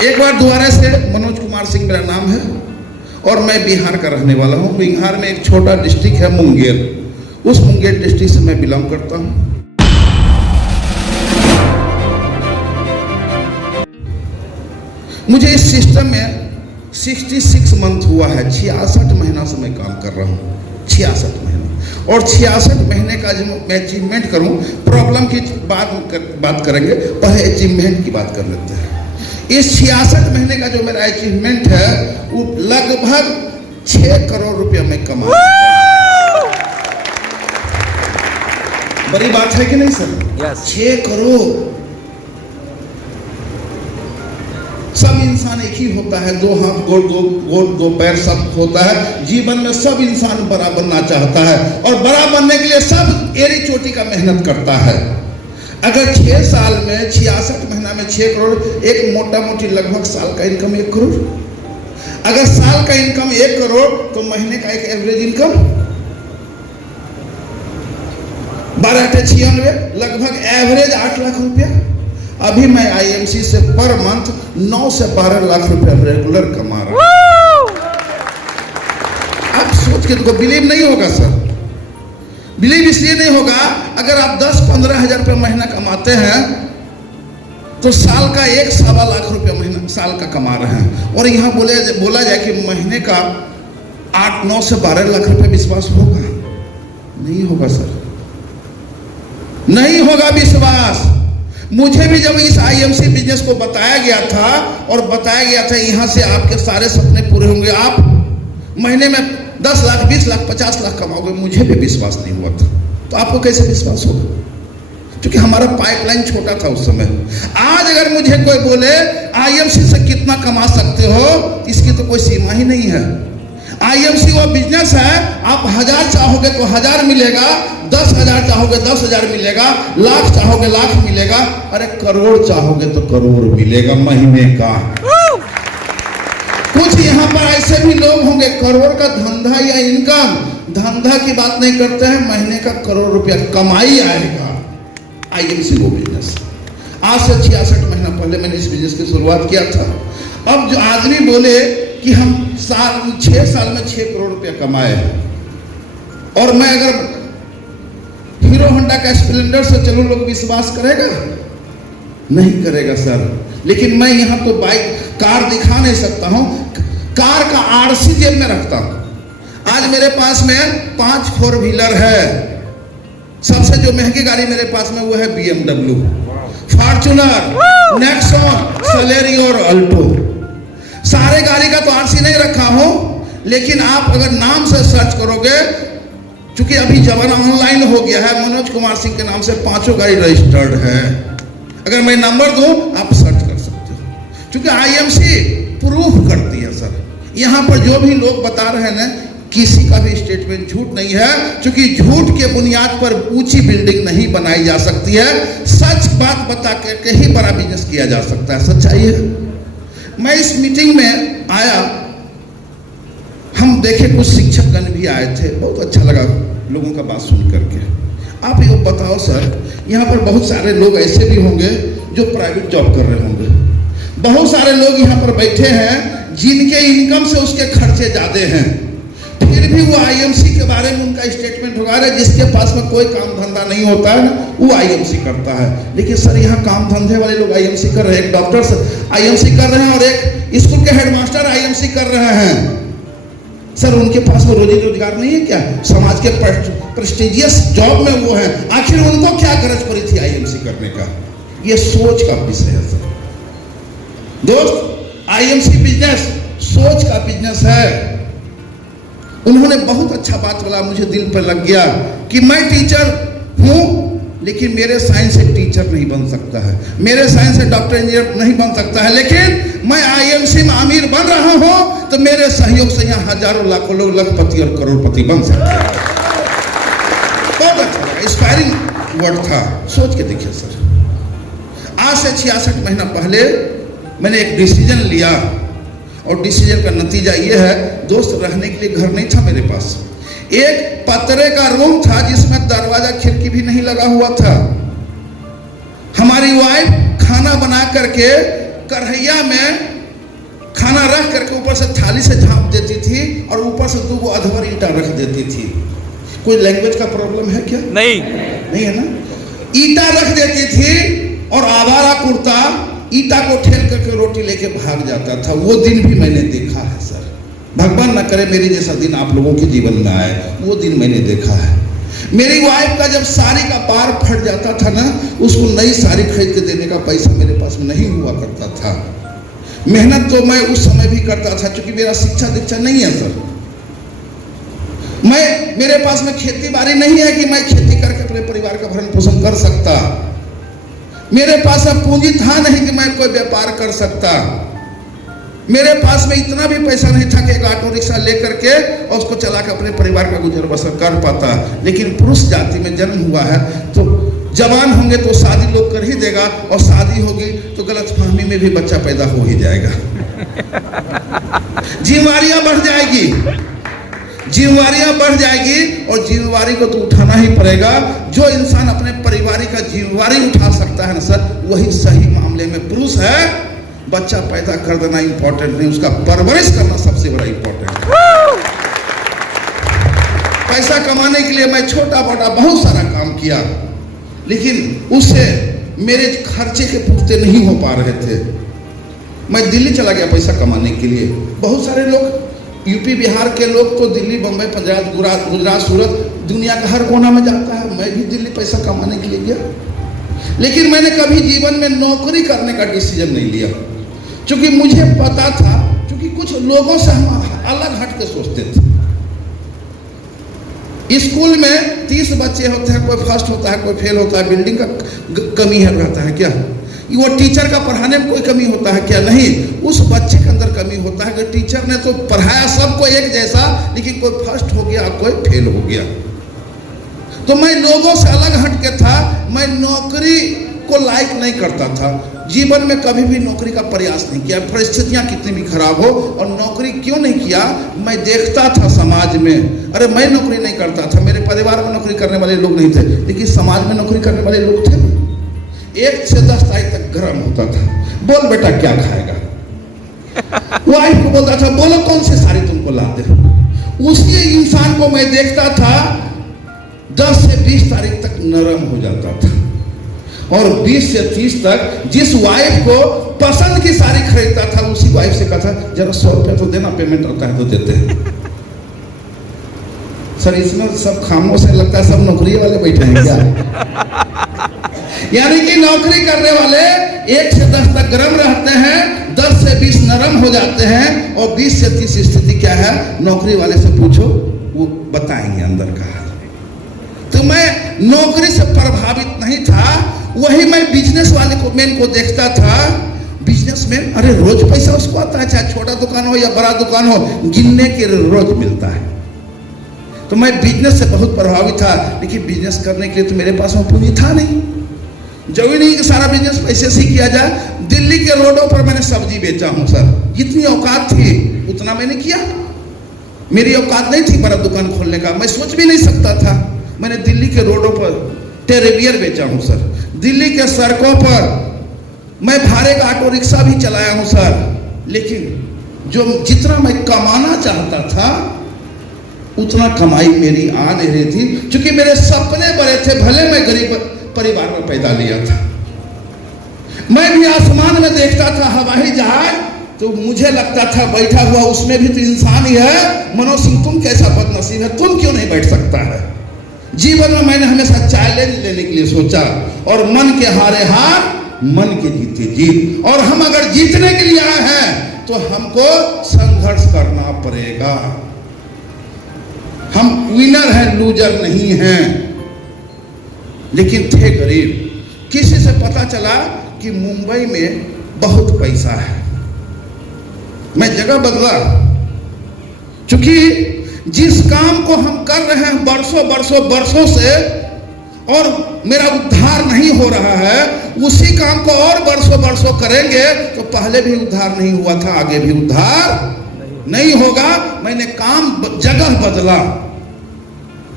एक बार दोबारा से, मनोज कुमार सिंह मेरा नाम है और मैं बिहार का रहने वाला हूँ। बिहार में एक छोटा डिस्ट्रिक्ट है मुंगेर, उस मुंगेर डिस्ट्रिक्ट से मैं बिलोंग करता हूँ। मुझे इस सिस्टम में 66 मंथ हुआ है, 66 महीना से मैं काम कर रहा हूँ, 66 महीना। और 66 महीने का जो मैं अचीवमेंट करूँ, प्रॉब्लम की बात करेंगे, पहले अचीवमेंट की बात कर लेते हैं। इस 66 महीने का जो मेरा अचीवमेंट है वो लगभग 6 करोड़ रुपया मैं कमा। बड़ी बात है कि नहीं सर? Yes. 6 करोड़। सब इंसान एक ही होता है, 2 हाथ दो पैर सब होता है। जीवन में सब इंसान बड़ा बनना चाहता है और बड़ा बनने के लिए सब एड़ी चोटी का मेहनत करता है। अगर 6 साल में 66 महीना में 6 करोड़, एक मोटा मोटी लगभग साल का इनकम 1 करोड़। अगर साल का इनकम 1 करोड़ तो महीने का एक एवरेज इनकम 12×96, लगभग एवरेज 8 लाख रुपया। अभी मैं आईएमसी से पर मंथ 9 से 12 लाख रुपया रेगुलर कमा रहा हूं। आप सोच के तुमको बिलीव नहीं होगा सर। बिलीव इसलिए नहीं होगा, अगर आप 10-15 हजार रुपये महीना कमाते हैं तो साल का 1-1.25 लाख रुपया महीना साल का कमा रहे हैं। और यहाँ बोला जाए कि महीने का 8-9 से 12 लाख रुपया विश्वास होगा? नहीं होगा सर, नहीं होगा विश्वास। मुझे भी जब इस आईएमसी बिजनेस को बताया गया था और बताया गया था यहाँ से आपके सारे सपने पूरे होंगे, आप महीने में 10 लाख 20 लाख 50 लाख कमाओगे, मुझे भी विश्वास नहीं हुआ था। तो आपको कैसे विश्वास होगा? क्योंकि हमारा पाइपलाइन छोटा था उस समय। आज अगर मुझे कोई बोले आईएमसी से कितना कमा सकते हो, इसकी तो कोई सीमा ही नहीं है। आईएमसी वो बिजनेस है, आप 1000 चाहोगे तो 1000 मिलेगा, 10,000 चाहोगे 10,000 मिलेगा, लाख चाहोगे लाख मिलेगा, अरे करोड़ चाहोगे तो करोड़ मिलेगा महीने का। कुछ यहाँ पर ऐसे भी लोग होंगे, करोड़ का धंधा या इनकम, धंधा की बात नहीं करते हैं, महीने का करोड़ रुपया कमाई आएगा। आईएमसी वो बिजनेस। आज से 66 महीना पहले मैंने इस बिजनेस की शुरुआत किया था। अब जो आदमी बोले कि हम 6 साल में 6 करोड़ रुपया कमाए, और मैं अगर हीरो होंडा का स्प्लेंडर से चलूं, लोग विश्वास करेगा? नहीं करेगा सर। लेकिन मैं यहाँ तो कार दिखा नहीं सकता हूँ, कार का आरसी जेब में रखता हूँ। आज मेरे पास में 5 4 व्हीलर है। सबसे जो महंगी गाड़ी मेरे पास में वो है BMW, फॉर्च्यूनर, नेक्सॉन, सेलेरियो और अल्टो। सारे गाड़ी का तो आरसी नहीं रखा हूं, लेकिन आप अगर नाम से सर्च करोगे, क्योंकि अभी जमाना ऑनलाइन हो गया है, मनोज कुमार सिंह के नाम से 5 गाड़ी रजिस्टर्ड है। अगर मैं नंबर दूं आप सर्च कर सकते हो, क्योंकि आईएमसी प्रूफ करती है सर। यहाँ पर जो भी लोग बता रहे हैं ना, किसी का भी स्टेटमेंट झूठ नहीं है, क्योंकि झूठ के बुनियाद पर ऊंची बिल्डिंग नहीं बनाई जा सकती है। सच बात बता के ही बड़ा बिजनेस किया जा सकता है, सच्चाई है। मैं इस मीटिंग में आया, हम देखे कुछ शिक्षकगण भी आए थे, बहुत अच्छा लगा लोगों का बात सुन करके। आप ये बताओ सर, यहाँ पर बहुत सारे लोग ऐसे भी होंगे जो प्राइवेट जॉब कर रहे होंगे, बहुत सारे लोग यहाँ पर बैठे हैं जिनके इनकम से उसके खर्चे ज्यादा हैं, फिर भी वो आईएमसी के बारे में उनका स्टेटमेंट होगा, रहे जिसके पास में कोई काम धंधा नहीं होता है वो आईएमसी करता है। लेकिन सर यहाँ काम धंधे वाले लोग आईएमसी कर रहे हैं, एक डॉक्टर आईएमसी कर रहे हैं और एक स्कूल के हेडमास्टर आईएमसी कर रहे हैं। सर उनके पास वो रोजी रोजगार नहीं है क्या? समाज के प्रेस्टिजियस जॉब में वो है, आखिर उनको क्या गरज पड़ी थी आईएमसी करने का? ये सोच का विषय है सर। दोस्त, आईएमसी बिजनेस सोच का बिजनेस है। उन्होंने बहुत अच्छा बात बोला, मुझे दिल पर लग गया कि मैं टीचर हूं, लेकिन मेरे साइंस से टीचर नहीं बन सकता है, मेरे साइंस से डॉक्टर इंजीनियर नहीं बन सकता है, लेकिन मैं आईएमसी में अमीर बन रहा हूं तो मेरे सहयोग से यहाँ हजारों लाखों लोग लखपति और करोड़पति बन सकते हैं। बहुत अच्छा लगा, इंस्पायरिंग वर्ड था। सोच के देखिए सर, आज से 66 महीना पहले मैंने एक डिसीजन लिया और डिसीजन का नतीजा ये है, दोस्त रहने के लिए घर नहीं था मेरे पास, एक पतरे का रूम था जिसमें दरवाजा खिड़की भी नहीं लगा हुआ था। हमारी वाइफ खाना बना करके कढ़ैया में खाना रख करके ऊपर से थाली से झाँप देती थी और ऊपर से 2 अधवर ईंटा रख देती थी। कोई लैंग्वेज का प्रॉब्लम है क्या? नहीं है ना। ईंटा रख देती थी और आवारा कुर्ता ईंटा को ठेल करके रोटी लेके भाग जाता था। वो दिन भी मैंने देखा है सर। भगवान न करे मेरे जैसा दिन आप लोगों के जीवन में आए। वो दिन मैंने देखा है। मेरी वाइफ का जब साड़ी का पार फट जाता था ना, उसको नई साड़ी खरीद के देने का पैसा मेरे पास नहीं हुआ करता था। मेहनत तो मैं उस समय भी करता था, क्योंकि मेरा शिक्षा दीक्षा नहीं है सर। मेरे पास में खेती बाड़ी नहीं है कि मैं खेती करके अपने परिवार का भरण पोषण कर सकता। मेरे पास अब पूंजी था नहीं कि मैं कोई व्यापार कर सकता। मेरे पास में इतना भी पैसा नहीं था कि एक ऑटो रिक्शा लेकर के और उसको चला के अपने परिवार का गुजर बसर कर पाता। लेकिन पुरुष जाति में जन्म हुआ है तो जवान होंगे तो शादी लोग कर ही देगा, और शादी होगी तो गलतफहमी में भी बच्चा पैदा हो ही जाएगा। जिम्मेवारियां बढ़ जाएगी, और जिम्मेवारी को तो उठाना ही पड़ेगा। जो इंसान अपने परिवार का जिम्मेवारी उठा सकता है ना सर, वही सही मामले में पुरुष है। बच्चा पैदा कर देना इंपॉर्टेंट नहीं, उसका परवरिश करना सबसे बड़ा इंपॉर्टेंट है। पैसा कमाने के लिए मैं छोटा मोटा बहुत सारा काम किया, लेकिन उससे मेरे खर्चे के पूर्ति नहीं हो पा रहे थे। मैं दिल्ली चला गया पैसा कमाने के लिए। बहुत सारे लोग यूपी बिहार के लोग तो दिल्ली, बम्बई, पंजाब, गुजरात, सूरत, दुनिया का हर कोना में जाता है। मैं भी दिल्ली पैसा कमाने के लिए गया, लेकिन मैंने कभी जीवन में नौकरी करने का डिसीजन नहीं लिया, क्योंकि मुझे पता था, क्योंकि कुछ लोगों से हम अलग हट के सोचते थे। स्कूल में 30 बच्चे होते हैं, कोई फर्स्ट होता है, कोई फेल होता है। बिल्डिंग का कमी है रहता है क्या? वो टीचर का पढ़ाने में कोई कमी होता है क्या? नहीं, उस बच्चे के अंदर कमी होता है कि टीचर ने तो पढ़ाया सबको एक जैसा, लेकिन कोई फर्स्ट हो गया, कोई फेल हो गया। तो मैं लोगों से अलग हट के था। मैं नौकरी को लाइक नहीं करता था। जीवन में कभी भी नौकरी का प्रयास नहीं किया, परिस्थितियां कितनी भी खराब हो। और नौकरी क्यों नहीं किया? मैं देखता था समाज में, अरे मैं नौकरी नहीं करता था, मेरे परिवार में नौकरी करने वाले लोग नहीं थे, लेकिन समाज में नौकरी करने वाले लोग थे। 1 से 10 तारीख तक गर्म होता था। बोल बेटा क्या खाएगा? वाइफ को बोलता था बोलो कौन सी साड़ी तुमको लाते। उसी इंसान को मैं देखता था 10 से 20 तारीख तक नरम हो जाता था, और 20 से 30 तक जिस वाइफ को पसंद की साड़ी खरीदता था, उसी वाइफ से कहा था जरा 100 रुपया तो देना, पेमेंट आता है तो देते हैं। सर इसमें सब खामोश है, लगता है सब नौकरी वाले बैठे हैं क्या? यानी कि नौकरी करने वाले 1 से 10 तक गर्म रहते हैं, 10 से 20 नरम हो जाते हैं, और 20 से 30 स्थिति क्या है नौकरी वाले से पूछो, वो बताएंगे अंदर का। तो मैं नौकरी से प्रभावित नहीं था। वही मैं बिजनेस वाले को मैन को देखता था। बिजनेसमैन, अरे रोज पैसा उसको आता है, चाहे छोटा दुकान हो या बड़ा दुकान हो, गिनने के रोज मिलता है। तो मैं बिजनेस से बहुत प्रभावित था, लेकिन बिजनेस करने के लिए तो मेरे पास में पूंजी था नहीं। जरूरी नहीं कि सारा बिजनेस पैसे से किया जाए। दिल्ली के रोडों पर मैंने सब्जी बेचा हूं सर, जितनी औकात थी उतना मैंने किया। मेरी औकात नहीं थी बड़ा दुकान खोलने का, मैं सोच भी नहीं सकता था। मैंने दिल्ली के रोडों पर टेरेबियर बेचा हूं सर। दिल्ली के सड़कों पर मैं भाड़े का ऑटो रिक्शा भी चलाया हूं सर। लेकिन जितना मैं कमाना चाहता था उतना कमाई मेरी आ नहीं रही थी, क्योंकि मेरे सपने बड़े थे। भले मैं गरीब परिवार में पैदा लिया था, मैं भी आसमान में देखता था हवाई जहाज, तो मुझे लगता था बैठा हुआ उसमें भी तो इंसान ही है। मनोज सिंह तुम कैसा बदनसीब है, तुम क्यों नहीं बैठ सकता है? जीवन में मैंने हमेशा चैलेंज लेने के लिए सोचा, और मन के हारे हार, मन के जीते जीत। और हम अगर जीतने के लिए आए हैं तो हमको संघर्ष करना पड़ेगा। हम विनर हैं, लूजर नहीं हैं। लेकिन थे गरीब। किसी से पता चला कि मुंबई में बहुत पैसा है। मैं जगह बदला, क्योंकि जिस काम को हम कर रहे हैं वर्षों से, और मेरा उद्धार नहीं हो रहा है, उसी काम को और वर्षों करेंगे तो पहले भी उद्धार नहीं हुआ था, आगे भी उद्धार नहीं होगा। मैंने काम जगह बदला,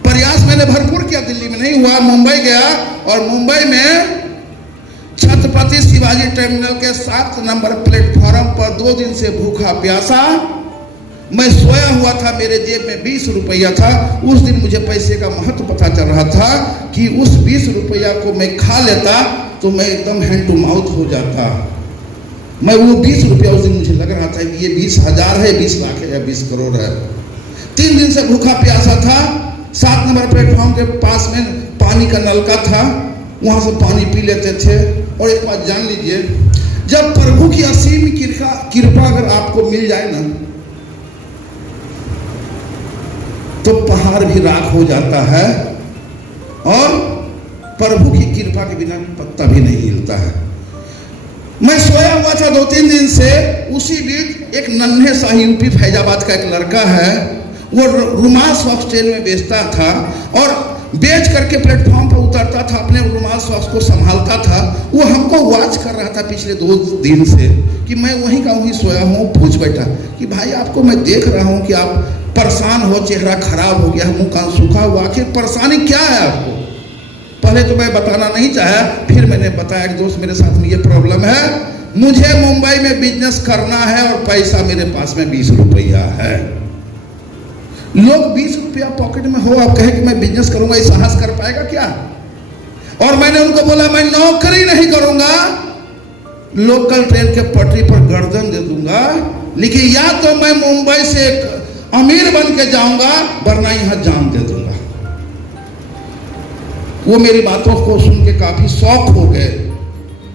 प्रयास मैंने भरपूर किया। दिल्ली में नहीं हुआ, मुंबई गया, और मुंबई में छत्रपति शिवाजी टर्मिनल के 7 नंबर प्लेटफॉर्म पर 2 दिन से भूखा प्यासा मैं सोया हुआ था। मेरे जेब में 20 रुपया था। उस दिन मुझे पैसे का महत्व पता चल रहा था कि उस 20 रुपया को मैं खा लेता तो मैं एकदम हैंड टू माउथ हो जाता। मैं वो 20 रुपया उस दिन मुझे लग रहा था कि ये 20,000 है, 20 लाख है या 20 करोड़ है। 3 दिन से भूखा प्यासा था। 7 नंबर प्लेटफॉर्म के पास में पानी का नलका था, वहां से पानी पी लेते थे। और एक बात जान लीजिए, जब प्रभु की असीम कृपा अगर आपको मिल जाए ना तो पहाड़ भी राख हो जाता है और प्रभु की कृपा के बिना पत्ता भी नहीं हिलता है। मैं सोया हुआ था 2-3 दिन से। उसी बीच एक नन्हे सा यूपी फैजाबाद का एक लड़का है, वो रुमाल सॉक्स ट्रेन में बेचता था और बेच करके प्लेटफॉर्म पर उतरता था, अपने रुमाल सॉक्स को संभालता था। वो हमको वॉच कर रहा था पिछले 2 दिन से कि मैं वहीं का वहीं सोया हूँ। पूछ बैठा कि भाई आपको मैं देख रहा हूँ कि आप परेशान हो, चेहरा खराब हो गया, मुंह कान सूखा हुआ, आखिर परेशानी क्या है आपको? पहले तो मैं बताना नहीं चाहा, फिर मैंने बताया कि दोस्त मेरे साथ में ये प्रॉब्लम है, मुझे मुंबई में बिजनेस करना है और पैसा मेरे पास में 20 रुपया है। लोग 20 रुपया पॉकेट में हो, आप कहे कि मैं बिजनेस करूंगा, ये साहस कर पाएगा क्या? और मैंने उनको बोला मैं नौकरी नहीं करूंगा, लोकल ट्रेन के पटरी पर गर्दन दे दूंगा, लेकिन या तो मैं मुंबई से अमीर बन के जाऊंगा वरना यहां जान दे दूंगा। वो मेरी बातों को सुन के काफी शौक हो गए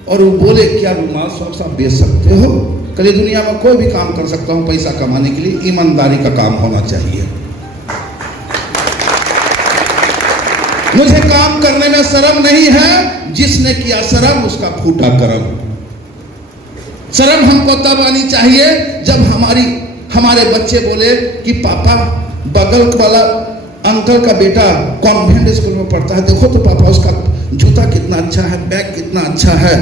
और वो बोले क्या रुमाल सॉक्स आप बेच सकते हो? कल दुनिया में कोई भी काम कर सकता हूं पैसा कमाने के लिए, ईमानदारी का काम होना चाहिए। मुझे काम करने में शर्म नहीं है, जिसने किया शर्म उसका फूटा करम। शर्म हमको तब आनी चाहिए जब हमारे बच्चे बोले कि पापा बगल वाला अंकल का बेटा कॉन्वेंट स्कूल में पढ़ता है, देखो तो पापा उसका जूता कितना अच्छा है, बैग कितना अच्छा है,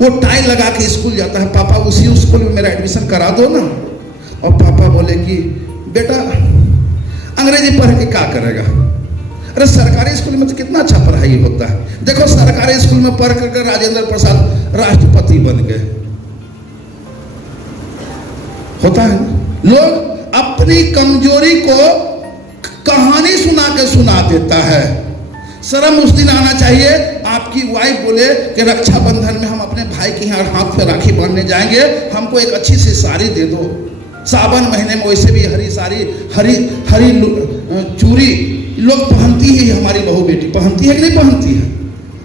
वो टाई लगा के स्कूल जाता है, पापा उसी स्कूल में मेरा एडमिशन करा दो ना। और पापा बोले कि बेटा अंग्रेजी पढ़ के क्या करेगा? अरे सरकारी स्कूल में तो कितना अच्छा पढ़ाई होता है, देखो सरकारी स्कूल में पढ़ कर राजेंद्र प्रसाद राष्ट्रपति बन गए। होता है ना, लोग अपनी कमजोरी को कहानी सुना देता है। शर्म उस दिन आना चाहिए आपकी वाइफ बोले कि रक्षाबंधन में हम अपने भाई के यहाँ हाथ पे राखी बांधने जाएंगे, हमको एक अच्छी सी साड़ी दे दो। सावन महीने में वैसे भी हरी साड़ी, हरी चूड़ी लोग पहनती है, हमारी बहू बेटी पहनती है कि नहीं पहनती है।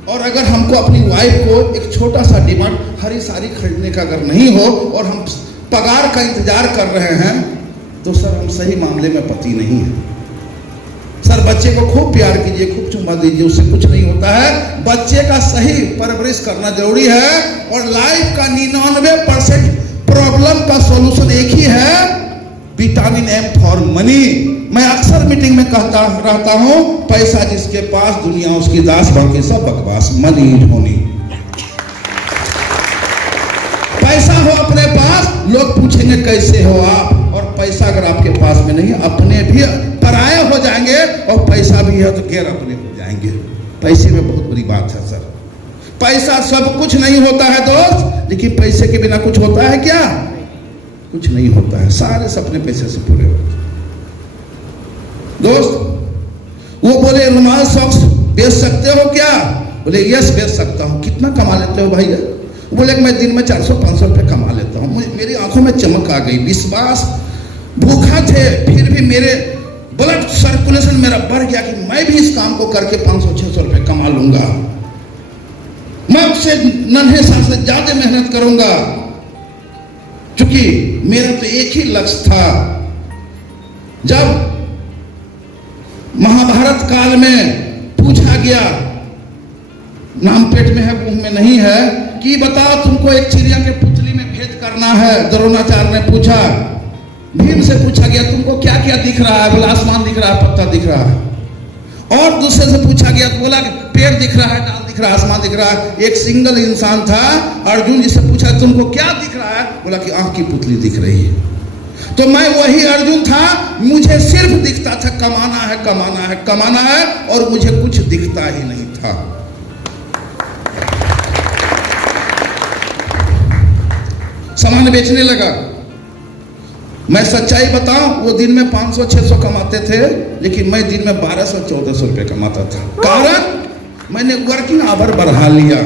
और अगर हमको अपनी वाइफ को एक छोटा सा डिमांड हरी साड़ी खरीदने का अगर नहीं हो और हम पगार का इंतजार कर रहे हैं तो सर हम सही मामले में पति नहीं है। सर बच्चे को खूब प्यार कीजिए, खूब चुम्मा दीजिए, उससे कुछ नहीं होता है। बच्चे का सही परवरिश करना जरूरी है और लाइफ का 99% प्रॉब्लम का सॉल्यूशन एक ही है, विटामिन एम फॉर मनी। मैं अक्सर मीटिंग में कहता रहता हूं, पैसा जिसके पास दुनिया उसकी दास, बाकी सब बकवास। मनी होनी, पैसा हो अपने पास, लोग पूछेंगे कैसे हो आप, और पैसा अगर आपके पास में नहीं है अपने भी पराया हो जाएंगे और पैसा भी है तो गैर अपने हो जाएंगे। पैसे में बहुत बड़ी बात है सर। पैसा सब कुछ नहीं होता है दोस्त, लेकिन पैसे के बिना कुछ होता है क्या? कुछ नहीं होता है, सारे सपने पैसे से पूरे होते हैं। दोस्त वो बोले रुमाल सॉक्स बेच सकते हो क्या? बोले यस बेच सकता हूँ। कितना कमा लेते हो भैया? बोले कि मैं दिन में 400-500 रुपये कमा लेता हूँ। मेरी आंखों में चमक आ गई, विश्वास। भूखा थे फिर भी मेरे ब्लड सर्कुलेशन मेरा बढ़ गया कि मैं भी इस काम को करके 500-600 रुपये कमा लूंगा। मैं उससे नन्हे साल से ज्यादा मेहनत करूंगा, क्योंकि मेरा तो एक ही लक्ष्य था। जब महाभारत काल में पूछा गया, नाम पेट में है मुंह में नहीं है, कि बताओ तुमको एक चिड़िया के पुतली में भेद करना है। द्रोणाचार्य ने पूछा, भीम से पूछा गया तुमको क्या क्या दिख रहा है? बोला आसमान दिख रहा है, पत्ता दिख रहा है। और दूसरे से पूछा गया, बोला पेड़ दिख रहा है, डाल दिख रहा है, आसमान दिख रहा है। एक सिंगल इंसान था, अर्जुन जी से पूछा तुमको क्या दिख रहा है? बोला कि आंख की पुतली दिख रही है। तो मैं वही अर्जुन था, मुझे सिर्फ दिखता था कमाना है, कमाना है, कमाना है, और मुझे कुछ दिखता ही नहीं था। सामान बेचने लगा। मैं सच्चाई बताऊं, वो दिन में 500-600 कमाते थे, लेकिन मैं दिन में 1200-1400 रुपये कमाता था। कारण मैंने वर्किंग आवर बढ़ा लिया।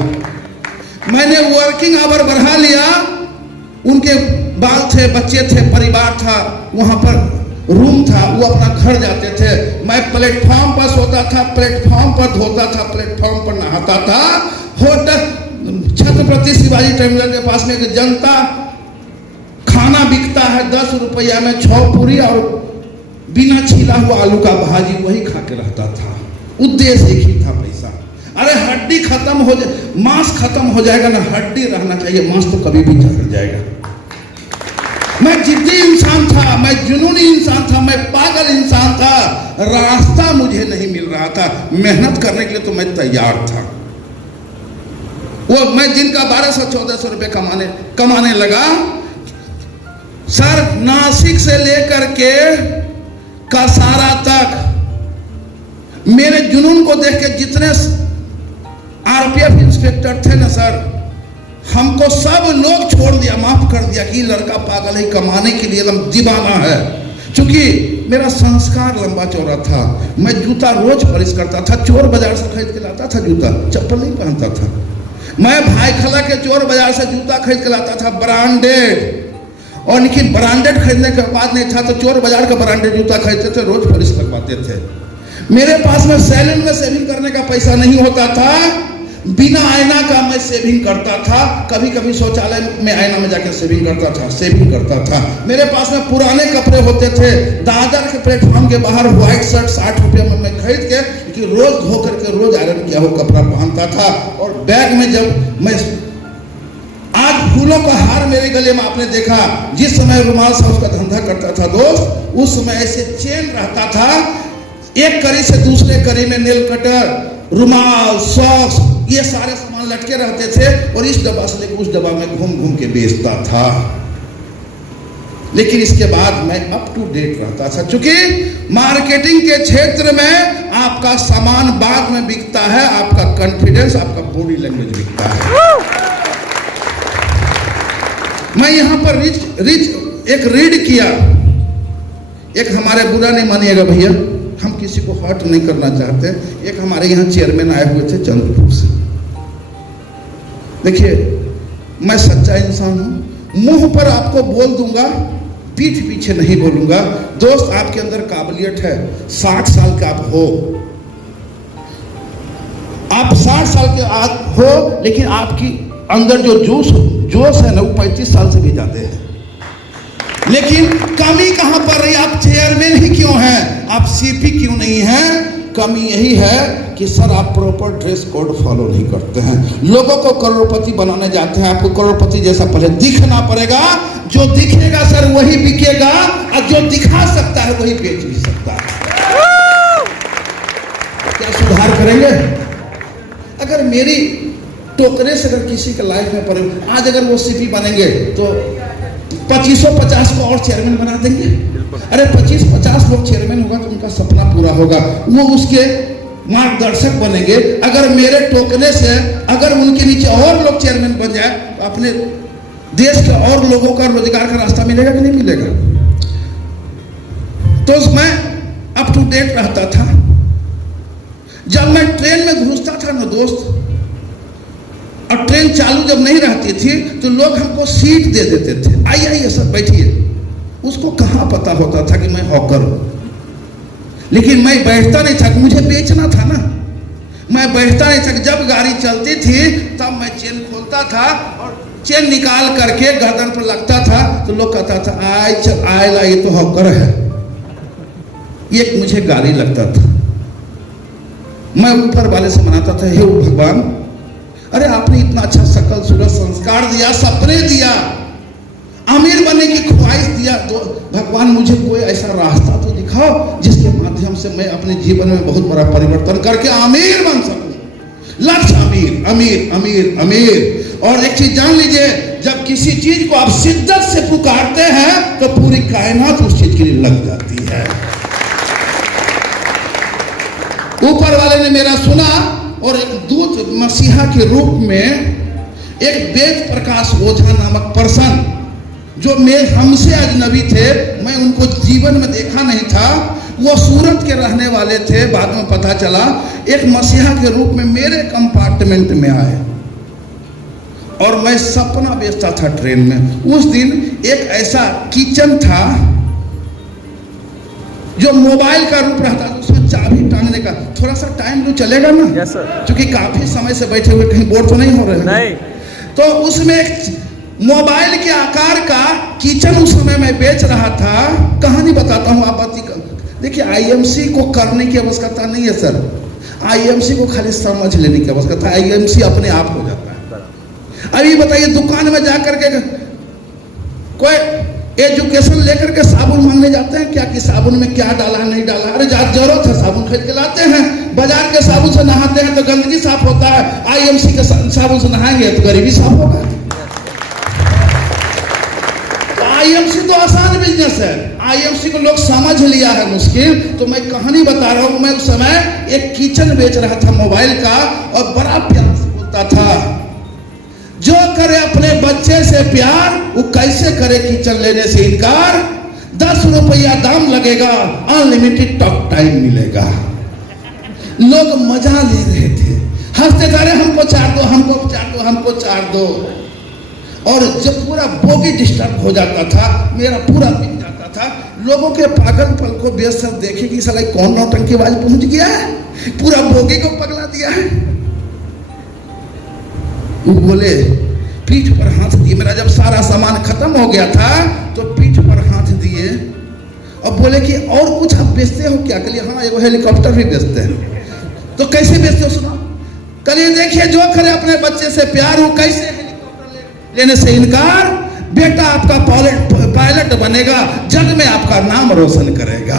मैंने वर्किंग आवर बढ़ा लिया। उनके बाल थे, बच्चे थे, परिवार था, वहां पर रूम था, वो अपना घर जाते थे। मैं प्लेटफॉर्म पर सोता था, प्लेटफॉर्म पर धोता था, प्लेटफॉर्म पर नहाता था। होटल छत्रपति शिवाजी टर्मिनल के पास में एक जनता खाना बिकता है 10 रुपया में 6 पूरी और बिना छीला हुआ आलू का भाजी, वही खा के रहता था। उद्देश्य एक ही था, पैसा। अरे हड्डी खत्म हो जाए, मांस खत्म हो जाएगा ना, हड्डी रहना चाहिए, मांस तो कभी भी झड़ जाएगा। मैं जिद्दी इंसान था, मैं जुनूनी इंसान था, मैं पागल इंसान था। रास्ता मुझे नहीं मिल रहा था, मेहनत करने के लिए तो मैं तैयार था। वो मैं दिन का 1200-1400 रुपये कमाने लगा। सर, नासिक से लेकर के कसारा तक मेरे जुनून को देख के जितने आरपीएफ इंस्पेक्टर थे ना सर, हमको सब लोग छोड़ दिया, माफ कर दिया कि लड़का पागल है, कमाने के लिए एकदम दीवाना है। क्योंकि मेरा संस्कार लंबा चौड़ा था। मैं जूता रोज पॉलिश करता था, चोर बाजार से खरीद के लाता था जूता, चप्पल नहीं पहनता था। मैं भाई खला के चोर बाजार से जूता खरीद के लाता था, ब्रांडेड। और लेकिन ब्रांडेड खरीदने के बाद नहीं था तो चोर बाजार का ब्रांडेड जूता खरीदते थे, रोज पॉलिश लगवाते थे। मेरे पास में सैलून में सेविंग करने का पैसा नहीं होता था, बिना आईना का मैं सेविंग करता था। कभी कभी शौचालय में आईना में जाकर सेविंग करता था। मेरे पास में पुराने कपड़े होते थे, दादर के प्लेटफॉर्म के बाहर व्हाइट शर्ट 60 रुपये में मैं खरीद के कि रोज धो करके रोज आयरन किया हुआ कपड़ा पहनता था। और बैग में जब मैं आज फूलों का हार मेरे गले में आपने देखा, जिस समय रुमाल से उसका धंधा करता था दोस्त, उस समय ऐसे चेन रहता था, एक कड़ी से दूसरे कड़ी में नेल कटर, रुमाल, सॉक्स, ये सारे सामान लटके रहते थे। और इस डब्बा से लेकर उस डब्बा में घूम घूम के बेचता था। लेकिन इसके बाद मैं अप टू डेट रहता था, क्योंकि मार्केटिंग के क्षेत्र में आपका सामान बाद में बिकता है, आपका कॉन्फिडेंस, आपका बॉडी लैंग्वेज बिकता है। मैं यहां पर एक रीड किया, एक हमारे बुरा नहीं मानिएगा भैया, हम किसी को हर्ट नहीं करना चाहते। एक हमारे यहाँ चेयरमैन आए हुए थे चंद्रपुर से। देखिए, मैं सच्चा इंसान हूं, मुंह पर आपको बोल दूंगा, पीठ पीछे नहीं बोलूंगा। दोस्त, आपके अंदर काबिलियत है, 60 साल का आप हो, आप 60 साल के आप हो, लेकिन आपकी अंदर जो जोश है ना, वो 35 साल से भी ज्यादा है। लेकिन कमी कहां पर रही? आप चेयरमैन ही क्यों हैं? आप सीपी क्यों नहीं हैं? कमी यही है कि सर आप प्रॉपर ड्रेस कोड फॉलो नहीं करते हैं। लोगों को करोड़पति बनाने जाते हैं, आपको करोड़पति जैसा पहले दिखना पड़ेगा। जो दिखेगा सर वही बिकेगा, और जो दिखा सकता है वही बेच भी सकता है। क्या सुधार करेंगे? अगर मेरी टोकरे से अगर किसी का लाइफ में पड़े, आज अगर वो सीपी बनेंगे तो 2550 को और चेयरमैन बना देंगे। अरे 25-50 लोग चेयरमैन होगा तो उनका सपना पूरा होगा, वो उसके मार्गदर्शक बनेंगे। अगर मेरे टोकरे से अगर उनके नीचे और लोग चेयरमैन बन जाए तो अपने देश के और लोगों का रोजगार का रास्ता मिलेगा कि नहीं मिलेगा? तो मैं अप टू डेट रहता था। जब मैं ट्रेन में घुसता था ना दोस्त, और ट्रेन चालू जब नहीं रहती थी तो लोग हमको सीट दे देते थे, आइए सर बैठिए। उसको कहाँ पता होता था कि मैं हॉकर हूं? लेकिन मैं बैठता नहीं था, मुझे बेचना था ना। मैं बैठता नहीं था। जब गाड़ी चलती थी तब मैं चेन खोलता था और चेन निकाल करके गर्दन पर लगता था, तो लोग कहता था आयला ये तो हॉकर है। ये मुझे गाली लगता था। मैं ऊपर वाले से मनाता था, हे भगवान, अरे आपने इतना अच्छा शकल सूरत संस्कार दिया, सपने दिया, अमीर बनने की ख्वाहिश दिया, तो भगवान मुझे कोई ऐसा रास्ता तो दिखाओ जिसके माध्यम से मैं अपने जीवन में बहुत बड़ा परिवर्तन करके अमीर बन सकूं। लक्ष्य अमीर अमीर अमीर अमीर। और एक चीज जान लीजिए, जब किसी चीज को आप शिद्दत से पुकारते हैं तो पूरी कायनात उस चीज के लिए लग जाती है। ऊपर वाले ने मेरा सुना और एक दूत मसीहा के रूप में एक वेद प्रकाश ओझा नामक पर्सन जो हमसे अजनबी थे, मैं उनको जीवन में देखा नहीं था, वो सूरत के रहने वाले थे, बाद में पता चला, एक मसीहा के रूप में मेरे कंपार्टमेंट में आए और मैं सपना बेचता था ट्रेन में। उस दिन एक ऐसा किचन था जो मोबाइल का रूप रहता था, उसमें चाबी टांगने का। थोड़ा सा टाइम लो चलेगा ना? Yes sir. क्योंकि काफी समय से बैठे हुए, कहीं बोर तो नहीं हो रहे हैं? नहीं। तो उसमें एक मोबाइल के आकार का किचन उस समय मैं बेच रहा था। कहानी बताता हूँ, आप देखिए, आईएमसी को करने की आवश्यकता नहीं है सर, आईएमसी को खाली समझ लेने की आवश्यकता है, आईएमसी अपने आप हो जाता है। अभी बताइए, दुकान में जाकर के कोई एजुकेशन लेकर के साबुन मांगने जाते हैं क्या, कि साबुन में क्या डाला नहीं डाला? अरे जरूरत है साबुन खरीद के लाते हैं, बाजार के साबुन से नहाते हैं तो गंदगी साफ होता है, आईएमसी के साबुन से नहाएंगे तो गरीबी साफ होगा। आईएमसी तो आसान बिजनेस है, आईएमसी को लोग समझ लिया है मुश्किल। तो मैं कहानी बता रहा हूं, मैं उस समय एक किचन बेच रहा था मोबाइल का, और बड़ा प्यार से बोलता था, जो करे अपने बच्चे से प्यार, वो कैसे करे किचन लेने से इनकार। 10 रुपया दाम लगेगा, अनलिमिटेड टॉक टाइम मिलेगा। लोग मजा ले रहे थे, हंसते जा रहे, हमको 4 दो, हमको 4 दो, हमको 4 दो। और जब पूरा बोगी डिस्टर्ब हो जाता था, मेरा पूरा बिक जाता था। लोगों के पागलपन को बेसर देखे कि साला कौन नौटंकीबाज पहुंच गया है, पूरा बोगी को पगला दिया है। वो बोले, पीठ पर हाथ दिए। मेरा जब सारा सामान खत्म हो गया था तो पीठ पर हाथ दिए और बोले कि और कुछ आप बेचते हो क्या? कहिए हाँ, एगो हेलीकॉप्टर भी बेचते हैं। तो कैसे बेचते हो सुना? कहिए देखिए, जो करे अपने बच्चे से प्यार, हो कैसे लेने से इनकार, बेटा आपका पायलट बनेगा, जग में आपका नाम रोशन करेगा।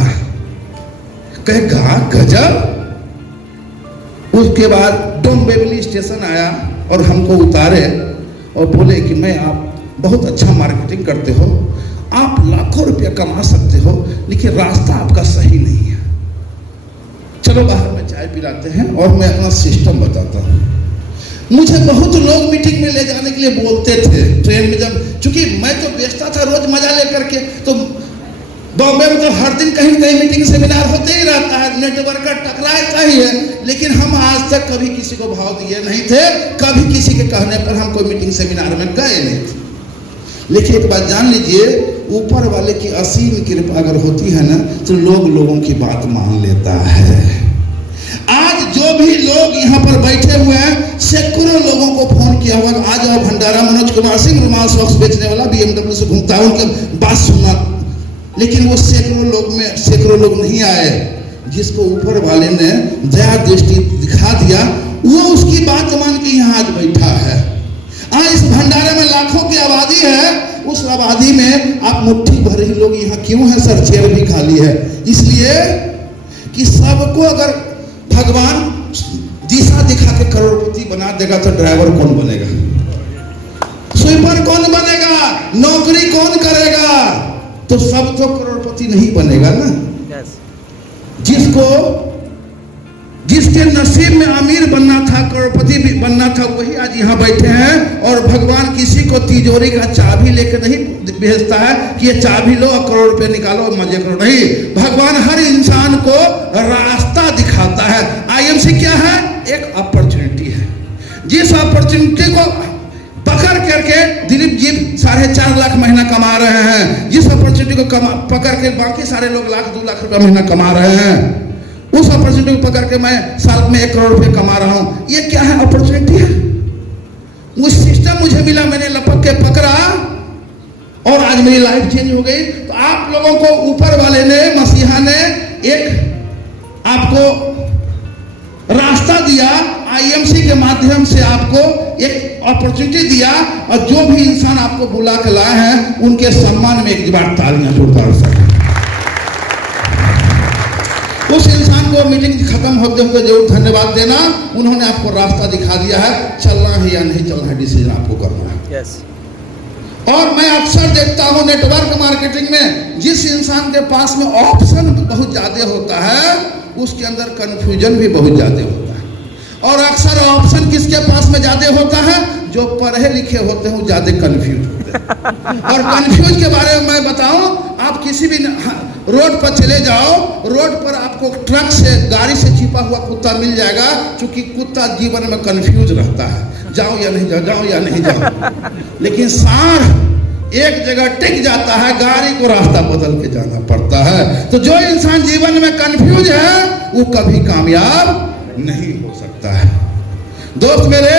कहेगा गजब। उसके बाद डोंबिवली स्टेशन आया और हमको उतारे और बोले कि मैं, आप बहुत अच्छा मार्केटिंग करते हो, आप लाखों रुपया कमा सकते हो, लेकिन रास्ता आपका सही नहीं है, चलो बाहर में चाय पिलाते हैं और मैं अपना सिस्टम बताता हूँ। मुझे बहुत लोग मीटिंग में ले जाने के लिए बोलते थे ट्रेन में, जब चूंकि मैं तो बेचता था रोज मजा लेकर के, तो बॉम्बे में तो हर दिन कहीं कहीं मीटिंग सेमिनार होते ही रहता है, नेटवर्क का टकराता ही है। लेकिन हम आज तक कभी किसी को भाव दिए नहीं थे, कभी किसी के कहने पर हम कोई मीटिंग सेमिनार में गए नहीं थे। लेकिन एक बात जान लीजिए, ऊपर वाले की असीम कृपा अगर होती है ना, तो लोगों की बात मान लेता है। आज जो भी लोग यहाँ पर बैठे हुए हैं, सैकड़ों लोगों को फोन किया हुआ, आज आओ भंडारा, मनोज कुमार सिंह रुमाल सॉक्स बेचने वाला BMW से घूमता है, उनके बात सुनना। लेकिन वो सैकड़ों लोग नहीं आए। जिसको ऊपर वाले ने दया दृष्टि दिखा दिया, वो उसकी बात मान के यहाँ आज बैठा है। आज इस भंडारे में लाखों की आबादी है, उस आबादी में आप मुट्ठी भर ही लोग यहाँ क्यों है सर? चेयर भी खाली है। इसलिए कि सबको अगर भगवान दिशा दिखा के करोड़पति बना देगा तो ड्राइवर कौन बनेगा, स्वीपर कौन बनेगा, नौकरी कौन करेगा? तो सब तो करोड़पति नहीं बनेगा ना। जिसके नसीब में अमीर बनना था, करोड़पति भी बनना था, वही आज यहाँ बैठे हैं। और भगवान किसी को तिजोरी का चाबी लेकर नहीं भेजता है कि ये चाबी लो और करोड़ रुपए निकालो और मजे करो, नहीं। भगवान हर इंसान को रास्ता दिखाता है। आईएमसी क्या है? एक अपॉर्चुनिटी है। जिस अपॉर्चुनिटी को पकड़ करके दिलीप जी 4.5 लाख महीना कमा रहे हैं, जिस अपॉर्चुनिटी को पकड़ के बाकी सारे लोग 1-2 लाख रुपया महीना कमा रहे हैं, उस अपॉर्चुनिटी को पकड़ के मैं साल में 1 करोड़ रुपए कमा रहा हूं। ये क्या है? अपॉर्चुनिटी है। वो सिस्टम मुझे मिला, मैंने लपक के पकड़ा और आज मेरी लाइफ चेंज हो गई। तो आप लोगों को ऊपर वाले ने, मसीहा ने एक आपको रास्ता दिया, आईएमसी के माध्यम से आपको एक अपॉर्चुनिटी दिया। और जो भी इंसान आपको बुला के लाए हैं, उनके सम्मान में एक बार तालियां जोरदार से। उस इंसान को मीटिंग खत्म होते हुए जरूर धन्यवाद देना। उन्होंने आपको रास्ता दिखा दिया है, चलना है या नहीं चलना है, डिसीजन आपको करना है। और मैं अक्सर देखता हूं नेटवर्क मार्केटिंग में, जिस इंसान के पास में ऑप्शन बहुत ज्यादा होता है, उसके अंदर कंफ्यूजन भी बहुत ज्यादा होता है। और अक्सर ऑप्शन किसके पास में ज्यादा होता है? जो पढ़े लिखे होते हैं, वो ज्यादा कंफ्यूज होते हैं। और कंफ्यूज के बारे में मैं बताऊं, आप किसी भी रोड पर चले जाओ, रोड पर आपको ट्रक से, गाड़ी से छिपा हुआ कुत्ता मिल जाएगा, क्योंकि कुत्ता जीवन में कंफ्यूज रहता है, जाओ या नहीं जाओ, जाओ या नहीं जाओ। लेकिन सांड एक जगह टिक जाता है, गाड़ी को रास्ता बदल के जाना पड़ता है। तो जो इंसान जीवन में कंफ्यूज है वो कभी कामयाब नहीं हो सकता है। दोस्त मेरे,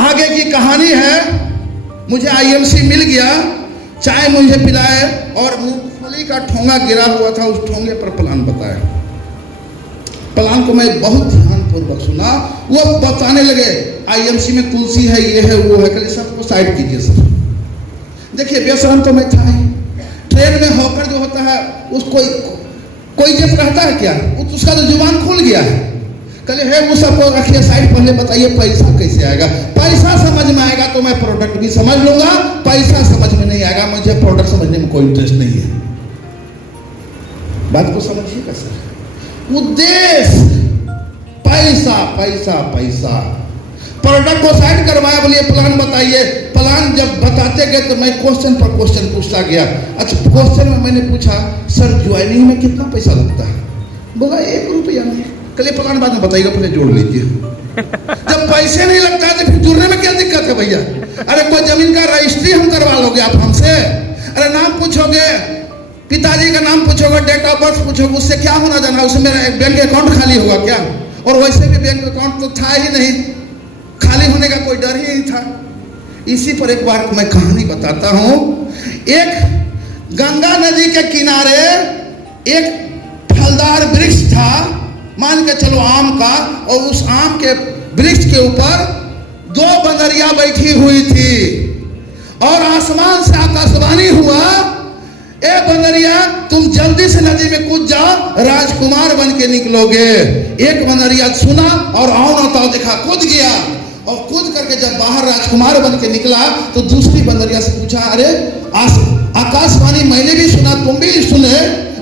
आगे की कहानी है, मुझे आईएमसी मिल गया, चाय मुझे पिलाए और मूंगफली का ठोंगा गिरा हुआ था, उस ठोंगे पर प्लान बताया। प्लान को मैं बहुत ध्यानपूर्वक सुना। वो बताने लगे आईएमसी में तुलसी है, ये है, वो है, कल सबको साइड कीजिए सर। देखिए बेशरम तो मैं था ही। ट्रेन में हॉकर जो होता है उसको कोई इज्जत रहता है क्या? उसका तो जुबान खुल गया है। कल है वो सबको रखिए साइड, पहले बताइए पैसा कैसे आएगा। पैसा समझ में आएगा तो मैं प्रोडक्ट भी समझ लूंगा, पैसा समझ में नहीं आएगा, मुझे प्रोडक्ट समझने में कोई इंटरेस्ट नहीं है। बात को समझिएगा सर। उद्देश्य पैसा पैसा पैसा। प्रोडक्ट को साइड करवाया, बोलिए प्लान बताइए। प्लान जब बताते गए तो मैं क्वेश्चन पर क्वेश्चन पूछता गया। अच्छा, क्वेश्चन में मैंने पूछा सर ज्वाइनिंग में कितना पैसा लगता है? बोला 1 रुपया नहीं। कल प्लान बाद में बताइएगा, पहले जोड़ लीजिए। जब पैसे नहीं लगता है तो फिर जुड़ने में क्या दिक्कत है भैया? अरे कोई जमीन का रजिस्ट्री हम करवा लोगे आप हमसे? अरे नाम पूछोगे, पिताजी का नाम पूछोगे, डेट ऑफ बर्थ पूछोगे, उससे क्या होना जाना? उसमें मेरा एक बैंक अकाउंट खाली होगा क्या? और वैसे भी बैंक अकाउंट तो था ही नहीं, खाली होने का कोई डर ही नहीं था। इसी पर एक बार मैं कहानी बताता हूं। एक गंगा नदी के किनारे एक फलदार वृक्ष था, मान के चलो आम का, और उस आम के वृक्ष के ऊपर 2 बंदरिया बैठी हुई थी और आसमान से आकाशवाणी हुआ, ए बंदरिया तुम जल्दी से नदी में कूद जाओ, राजकुमार बन के निकलोगे। एक बंदरिया सुना और आओ ना ताओ देखा, कूद गया। और कूद करके जब बाहर राजकुमार बन के निकला तो दूसरी बंदरिया से पूछा, अरे आकाशवाणी मैंने भी सुना, तुम भी सुने,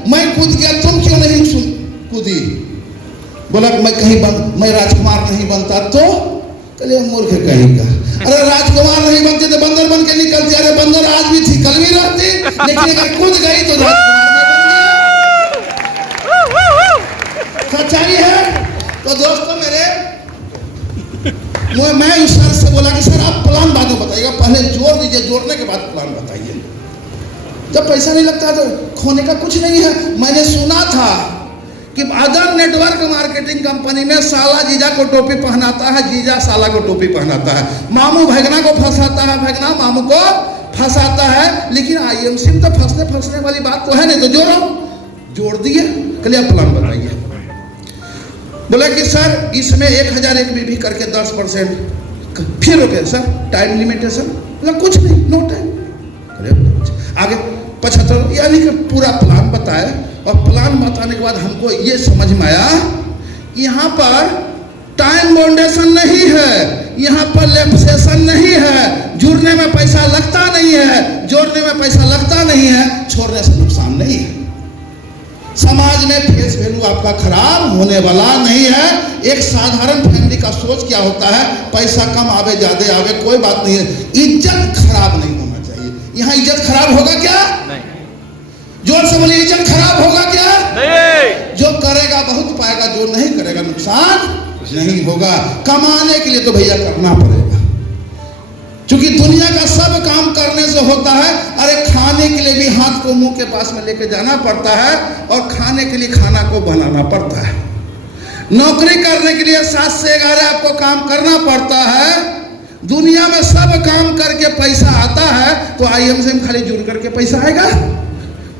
मैं कूद गया, तुम क्यों नहीं कूदी? बोला मैं राजकुमार नहीं बनता तो? चलिए मूर्ख कहेगा। अरे राजकुमार नहीं बनते तो बंदर बन के निकलती। अरे बंदर आज भी थी, कल भी रहती, लेकिन अगर कूद गई तो राजकुमार नहीं बन गई। सच्चाई है। तो दोस्तों मेरे, मैं उस सर से बोला कि सर आप प्लान बाद में बताइएगा, पहले जोड़ दीजिए, जोड़ने के बाद प्लान बताइए। जब पैसा नहीं लगता तो खोने का कुछ नहीं है। मैंने सुना था कि अदर नेटवर्क मार्केटिंग कंपनी में साला जीजा को टोपी पहनाता है, जीजा साला को टोपी पहनाता है, मामू भगना को फंसाता है, भगना मामू को फंसाता है। लेकिन आईएमसी में तो फंसने वाली बात तो है नहीं। तो जोड़ दिए। कल आप प्लान बताइए। बोला कि सर इसमें 1000 एक बीबी करके 10%। फिर ओके सर, टाइम लिमिटेशन? बोला कुछ नहीं, नो टाइम। आगे 75, यानी कि पूरा प्लान बताए। और प्लान बताने के बाद हमको ये समझ में आया, यहाँ पर टाइम बाउंडेशन नहीं है, यहाँ पर लेप्सेशन नहीं है, जुड़ने में पैसा लगता नहीं है, जोड़ने में पैसा लगता नहीं है, छोड़ने से नुकसान नहीं है। समाज में फेस वैल्यू आपका खराब होने वाला नहीं है। एक साधारण फैमिली का सोच क्या होता है, पैसा कम आवे ज्यादा आवे कोई बात नहीं है, इज्जत खराब नहीं होना चाहिए। यहाँ इज्जत खराब होगा क्या? नहीं। जोर से बोलिए, इज्जत खराब होगा क्या? नहीं। जो करेगा बहुत पाएगा, जो नहीं करेगा नुकसान नहीं होगा। कमाने के लिए तो भैया करना पड़ेगा, क्योंकि दुनिया का सब काम करने से होता है। अरे खाने के लिए भी हाथ को मुंह के पास में लेके जाना पड़ता है, और खाने के लिए खाना को बनाना पड़ता है। नौकरी करने के लिए 7 से 11 आपको काम करना पड़ता है। दुनिया में सब काम करके पैसा आता है, तो आईएमसी में खाली जुड़ करके पैसा आएगा?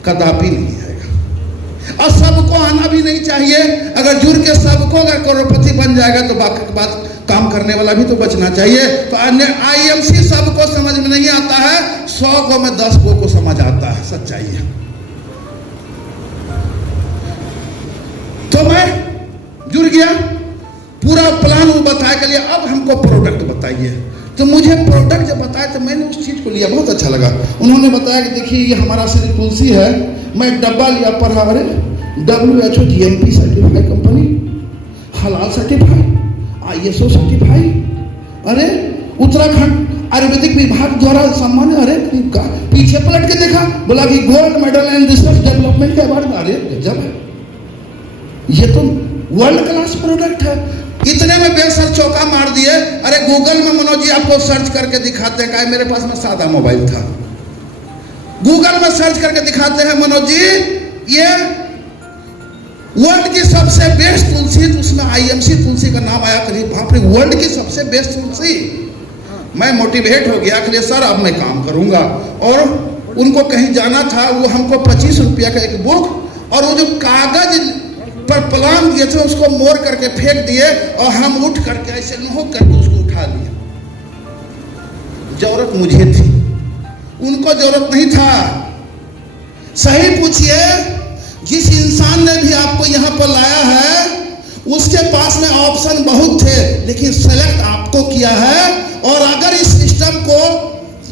कदापि नहीं आएगा। और सबको आना भी नहीं चाहिए। अगर जुड़ के सबको अगर करोड़पति बन जाएगा तो बाकी बात, काम करने वाला भी तो बचना चाहिए। तो आईएमसी सबको समझ में नहीं आता है, 100 को में 10 को समझ आता है। सच्चाई है। तो मैं जुड़ गया, पूरा प्लान वो बताया के लिए। अब हमको प्रोडक्ट बताइए। तो मुझे प्रोडक्ट जब बताया तो मैंने उस चीज को लिया, बहुत अच्छा लगा। उन्होंने बताया कि देखिए ये हमारा श्री तुलसी है। मैं एक डब्बा लिया, पढ़ा, अरे WHO GMP सर्टिफाइड कंपनी, हलाल सर्टिफाइड, ISO सर्टिफाइड, अरे उत्तराखंड आयुर्वेदिक विभाग द्वारा सम्मान। अरे पीछे पलट के देखा, बोला कि gold medal and research development के अवार्ड। अरे गजब है, ये तो वर्ल्ड क्लास प्रोडक्ट है। इतने में बेसर चौका मार दिए। अरे गूगल में मनोज जी आपको सर्च करके दिखाते हैं। क्या मेरे पास में सादा मोबाइल था, गूगल में सर्च करके दिखाते हैं मनोज जी ये वर्ल्ड की सबसे बेस्ट तुलसी, तो उसमें आईएमसी तुलसी का नाम आया। करीब बाप रे, वर्ल्ड की सबसे बेस्ट तुलसी। मैं मोटिवेट हो गया कि सर अब मैं काम करूंगा। और उनको कहीं जाना था, वो हमको 25 रुपया का एक बुक और वो जो कागज पर प्लान दिए थे उसको मोड़ करके फेंक दिए और हम उठ करके ऐसे लुहुक करके उसको उठा लिए। जरूरत मुझे थी, उनको जरूरत नहीं था। सही पूछिए, जिस इंसान ने भी आपको यहां पर लाया है उसके पास में ऑप्शन बहुत थे, लेकिन सेलेक्ट आपको किया है। और अगर इस सिस्टम को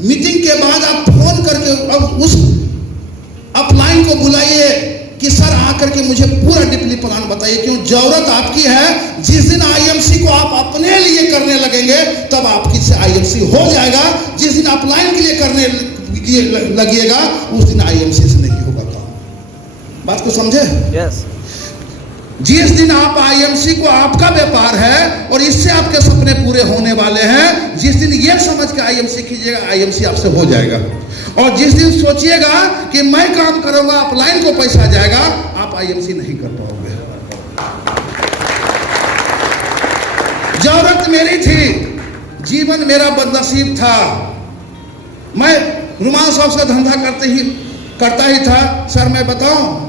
मीटिंग के बाद आप फोन करके उस अपलाइन को बुलाइए कि सर आकर के मुझे पूरा डीपली प्लान बताइए, क्यों जरूरत आपकी है। जिस दिन आईएमसी को आप अपने लिए करने लगेंगे तब आपकी से आईएमसी हो जाएगा। जिस दिन अपलाइन के लिए करने लगिएगा उस दिन आईएमसी से नहीं होगा काम। बात को समझे? यस। जिस दिन आप आईएमसी को आपका व्यापार है और इससे आपके सपने पूरे होने वाले हैं, जिस दिन ये समझ के आईएमसी कीजिएगा, आईएमसी आपसे हो जाएगा। और जिस दिन सोचिएगा कि मैं काम करूंगा अपलाइन को पैसा जाएगा, आप आईएमसी नहीं कर पाओगे। जरूरत मेरी थी, जीवन मेरा बदनसीब था। मैं रुमाल सॉक्स का धंधा करता ही था। सर मैं बताऊं,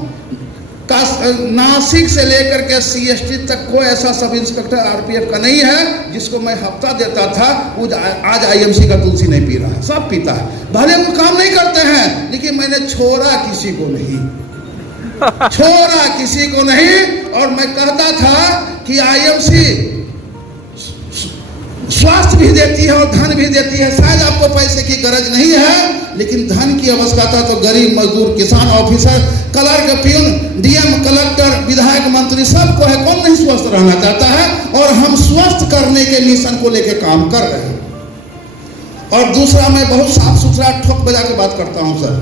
नासिक से लेकर के सीएसटी तक कोई ऐसा सब इंस्पेक्टर आरपीएफ का नहीं है जिसको मैं हफ्ता देता था। वो आज आईएमसी का तुलसी नहीं पी रहा है, सब पीता है। भले वो काम नहीं करते हैं, लेकिन मैंने छोड़ा किसी को नहीं, छोड़ा किसी को नहीं। और मैं कहता था कि आईएमसी स्वास्थ्य भी देती है और धन भी देती है। शायद आपको पैसे की गरज नहीं है, लेकिन धन की आवश्यकता तो गरीब मजदूर, किसान, officer, clerk, peon, DM, collector, विधायक, मंत्री सबको है। कौन नहीं स्वस्थ रहना चाहता है? और हम स्वस्थ करने के मिशन को लेकर काम कर रहे हैं। और दूसरा, मैं बहुत साफ सुथरा ठोक बजा के बात करता हूं सर,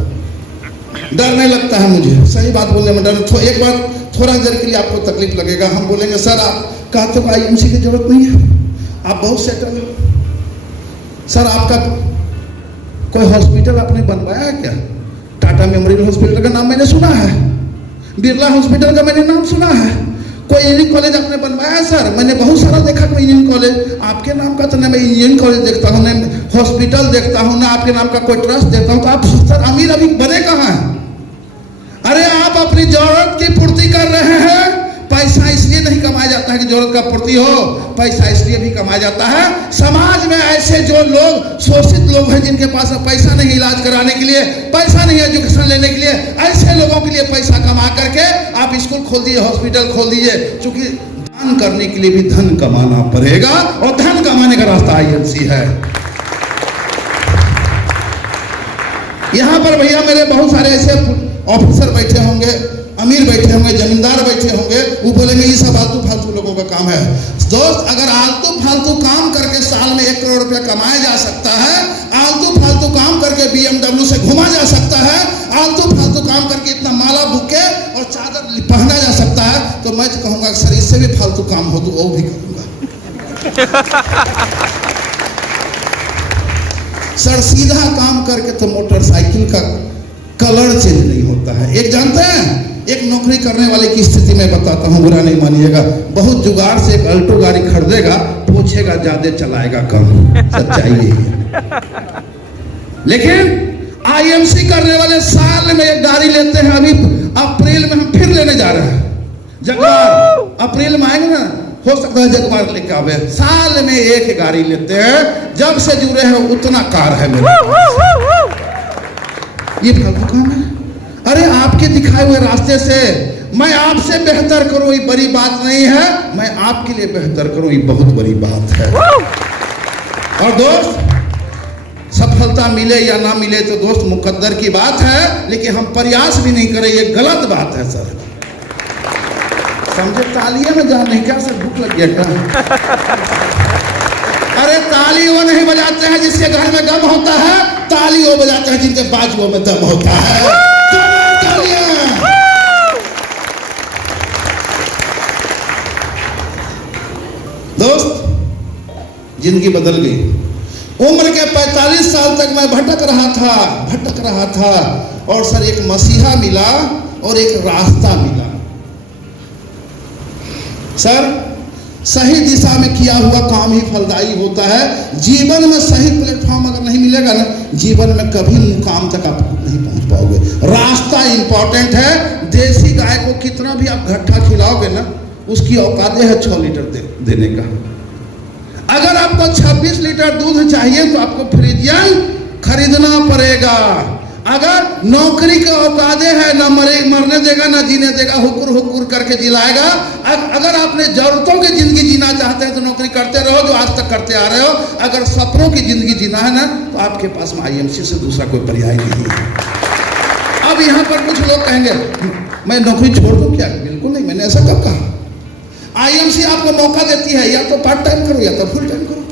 डर नहीं लगता है मुझे। सही बात बोलने में डर। एक बार थोड़ा देर के लिए आपको तकलीफ लगेगा। हम बोलेंगे सर आप कहते हो आईएमसी की जरूरत नहीं है, आप बहुत सेटल हो। सर आपका कोई हॉस्पिटल आपने बनवाया है क्या? टाटा मेमोरियल हॉस्पिटल का नाम मैंने सुना है, बिरला हॉस्पिटल का मैंने नाम सुना है। कोई इंजीनियरिंग कॉलेज आपने बनवाया है? सर मैंने बहुत सारा देखा कोई इंजीनियरिंग कॉलेज। आपके नाम का तो ना मैं इंजीनियरिंग कॉलेज देखता हूँ, ना हॉस्पिटल देखता हूँ, ना आपके नाम का कोई ट्रस्ट देखता हूँ। तो आप सर अमीर अभी बने कहाँ हैं? अरे आप अपनी जरूरत की पूर्ति कर रहे हैं। पैसा इसलिए नहीं कमाया जाता है कि जरूरत का पूर्ति हो, पैसा इसलिए भी कमाया जाता है समाज में ऐसे जो लोग शोषित लोग हैं, जिनके पास पैसा नहीं इलाज कराने के लिए, पैसा नहीं एजुकेशन लेने के लिए, ऐसे लोगों के लिए पैसा कमा करके आप स्कूल खोल दिए, हॉस्पिटल खोल दिए। क्योंकि दान करने के लिए भी धन कमाना पड़ेगा और धन कमाने का रास्ता आईएमसी है। यहां पर भैया मेरे बहुत सारे ऐसे ऑफिसर बैठे होंगे, अमीर बैठे होंगे, जमींदार बैठे होंगे, वो बोलेंगे ये सब आलतू फालतू लोगों का काम है। दोस्त अगर आलतू फालतू काम करके साल में 1 करोड़ रुपया कमाया जा सकता है, आलतू फालतू काम करके BMW से घुमा जा सकता है, आलतू फालतू काम करके इतना माला बुके और चादर पहना जा सकता है, तो मैं तो कहूंगा सर इससे भी फालतू काम हो तो वो भी करूंगा। सर सीधा काम करके तो मोटरसाइकिल का कलर चेंज नहीं होता है। एक जानते हैं, एक नौकरी करने वाले की स्थिति में बताता हूं, बुरा नहीं मानिएगा। बहुत जुगाड़ से एक अल्टो गाड़ी खरीदेगा, पूछेगा ज्यादा चलाएगा कम, सच्चाई यही है। लेकिन आईएमसी करने वाले साल में एक गाड़ी लेते हैं। अभी अप्रैल में हम फिर लेने जा रहे हैं जगवार, अप्रैल में आएंगे ना, हो सकता है जगवार लेके आवे। साल में एक गाड़ी लेते हैं, जब से जुड़े हैं उतना कार है मेरे। ये फालतू काम है। अरे आपके दिखाए हुए रास्ते से मैं आपसे बेहतर करूं ये बड़ी बात नहीं है, मैं आपके लिए बेहतर करूं ये बहुत बड़ी बात है। और दोस्त सफलता मिले या ना मिले तो दोस्त मुकद्दर की बात है, लेकिन हम प्रयास भी नहीं करें ये गलत बात है सर। समझे? तालियां में जा नहीं क्या सर, भूख लग गया क्या? अरे ताली वो नहीं बजाते हैं जिसके घर में गम होता है, ताली वो बजाते हैं जिनके बाजुओं में दम होता है। दोस्त, जिंदगी बदल गई। उम्र के 45 साल तक मैं भटक रहा था और सर एक मसीहा मिला और एक रास्ता मिला। सर सही दिशा में किया हुआ काम ही फलदायी होता है। जीवन में सही प्लेटफॉर्म अगर नहीं मिलेगा ना, जीवन में कभी मुकाम तक आप नहीं पहुंच पाओगे। रास्ता इंपॉर्टेंट है। देसी गाय को कितना भी आप घट्टा खिलाओगे ना, उसकी औकात है 6 लीटर देने का। अगर आपको 26 लीटर दूध चाहिए तो आपको फ्रिजियन खरीदना पड़ेगा। अगर नौकरी के औकादे है, ना मरने देगा ना जीने देगा, हुकुर हुकुर करके जिलाएगा। अगर आपने जरूरतों की जिंदगी जीना चाहते हैं तो नौकरी करते रहो जो आज तक करते आ रहे हो। अगर सपनों की जिंदगी जीना है ना, तो आपके पास में आईएमसी से दूसरा कोई पर्याय नहीं है। अब यहाँ पर कुछ लोग कहेंगे मैं नौकरी छोड़ दूं क्या? बिल्कुल नहीं, मैंने ऐसा कब कहा। आईएमसी आपको मौका देती है, या तो पार्ट टाइम करो या तो फुल टाइम करो।